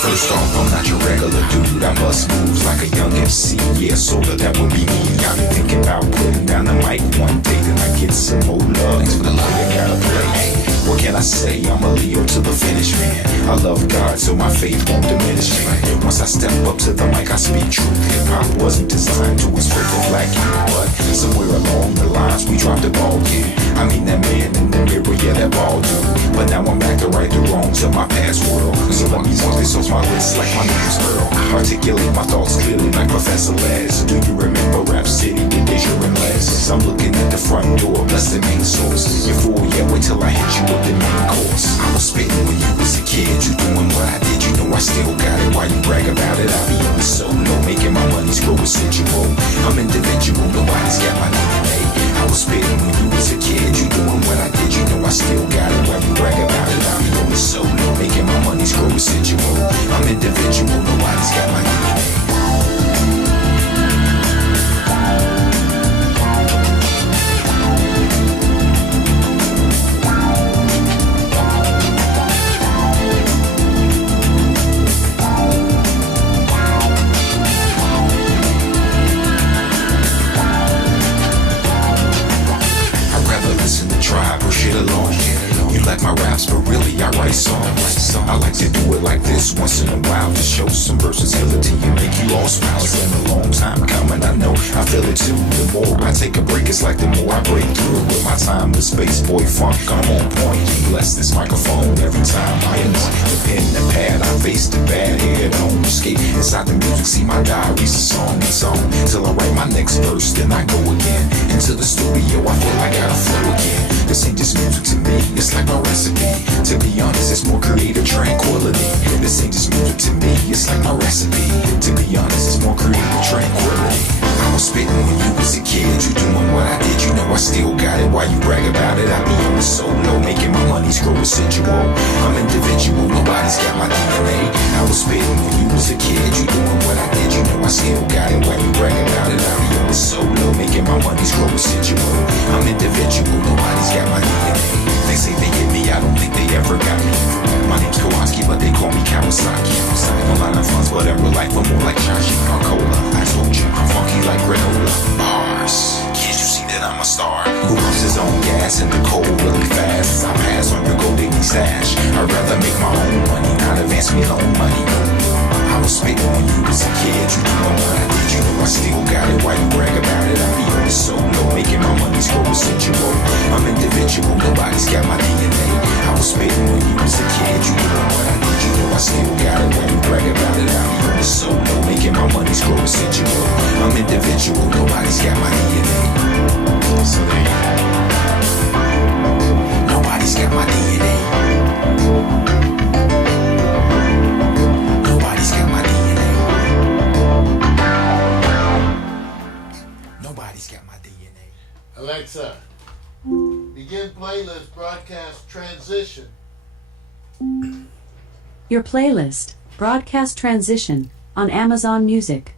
First off, I'm not your regular dude. I bust moves like a young MC. Yeah, sorta, that would be me. I be thinking about putting down the mic one day, then I get some more love. Thanks for the love you gotta play. Hey, what can I say? I'm a Leo to the finish, man. I love God, so my faith won't diminish me. Once I step up to the mic, I speak truth. Hip hop wasn't designed to exploit the black youth, but somewhere along the lines we dropped the ball, yeah. I mean that man in the mirror, yeah, that ball dude. But now I'm back to right the wrongs of my past world. So let me walk this off my list like my name is Earl. Articulate my thoughts clearly like Professor Les. Do you remember Rap City with Deja and Les? I'm looking at the front door, that's the main source. You're full, yeah, wait till I hit you with the main course. I was spitting when you was a kid, you doing what I did, you know I still got it. Why you brag about it? I be on the solo, making my money's grow residual. I'm individual, nobody's got my DNA. I was spitting when you was a kid, you doing what I did, you know I still got it. Why you brag about it? I be on the solo, making my money's grow residual. I'm individual, nobody's got my DNA. You like my raps, but really I write songs. I like to do it like this once in a while to show some versatility and make you all smile. It's been a long time coming, I know, I feel it too. The more I take a break, it's like the more I break through. With my time, the space boy funk, I'm on point. Bless this microphone every time I anoint the pen and pad. I face the bad head on escape inside the music. See my diary's a song, it's on till I write my next verse, then I go again into the studio. I feel I gotta flow again. This ain't just music to me, it's like my recipe. To be honest, it's more creative tranquility. This ain't just music to me, it's like my recipe. To be honest, it's more creative tranquility. I was spitting when you was a kid, you doing what I did, you know I still got it. Why you brag about it? I be on the solo, making my money's grow residual. I'm individual, nobody's got my DNA. I was spitting when you was a kid, you doing what I did, you know I still got it. Why you brag about it? I be on the solo, making my money's grow residual. I'm individual, nobody's got my DNA. They say they get me, I don't think they ever got me. My name's Kowalski, but they call me Kawasaki. A lot of funds, but in real life, I'm more like Chachi or Cola. I told you, I'm funky like granola. Bars, can't you see that I'm a star? Who runs his own gas in the cold really fast? I pass on your gold digging stash. I'd rather make my own money, not advance me loan money. I was spitting when you was a kid, you doing what I did, you know I still got it. Why you brag about it? I be on the solo, making my money's grow residual. I'm individual, nobody's got my DNA. I was spitting when you was a kid, you doing what I did, you know I still got it. Why you brag about it? I be on the solo, making my money's grow residual. I'm individual, nobody's got my DNA. So there you go. Nobody's got my DNA. Nobody's got my DNA. Nobody's got my DNA. Alexa, begin playlist broadcast transition. Your playlist, Broadcast Transition, on Amazon Music.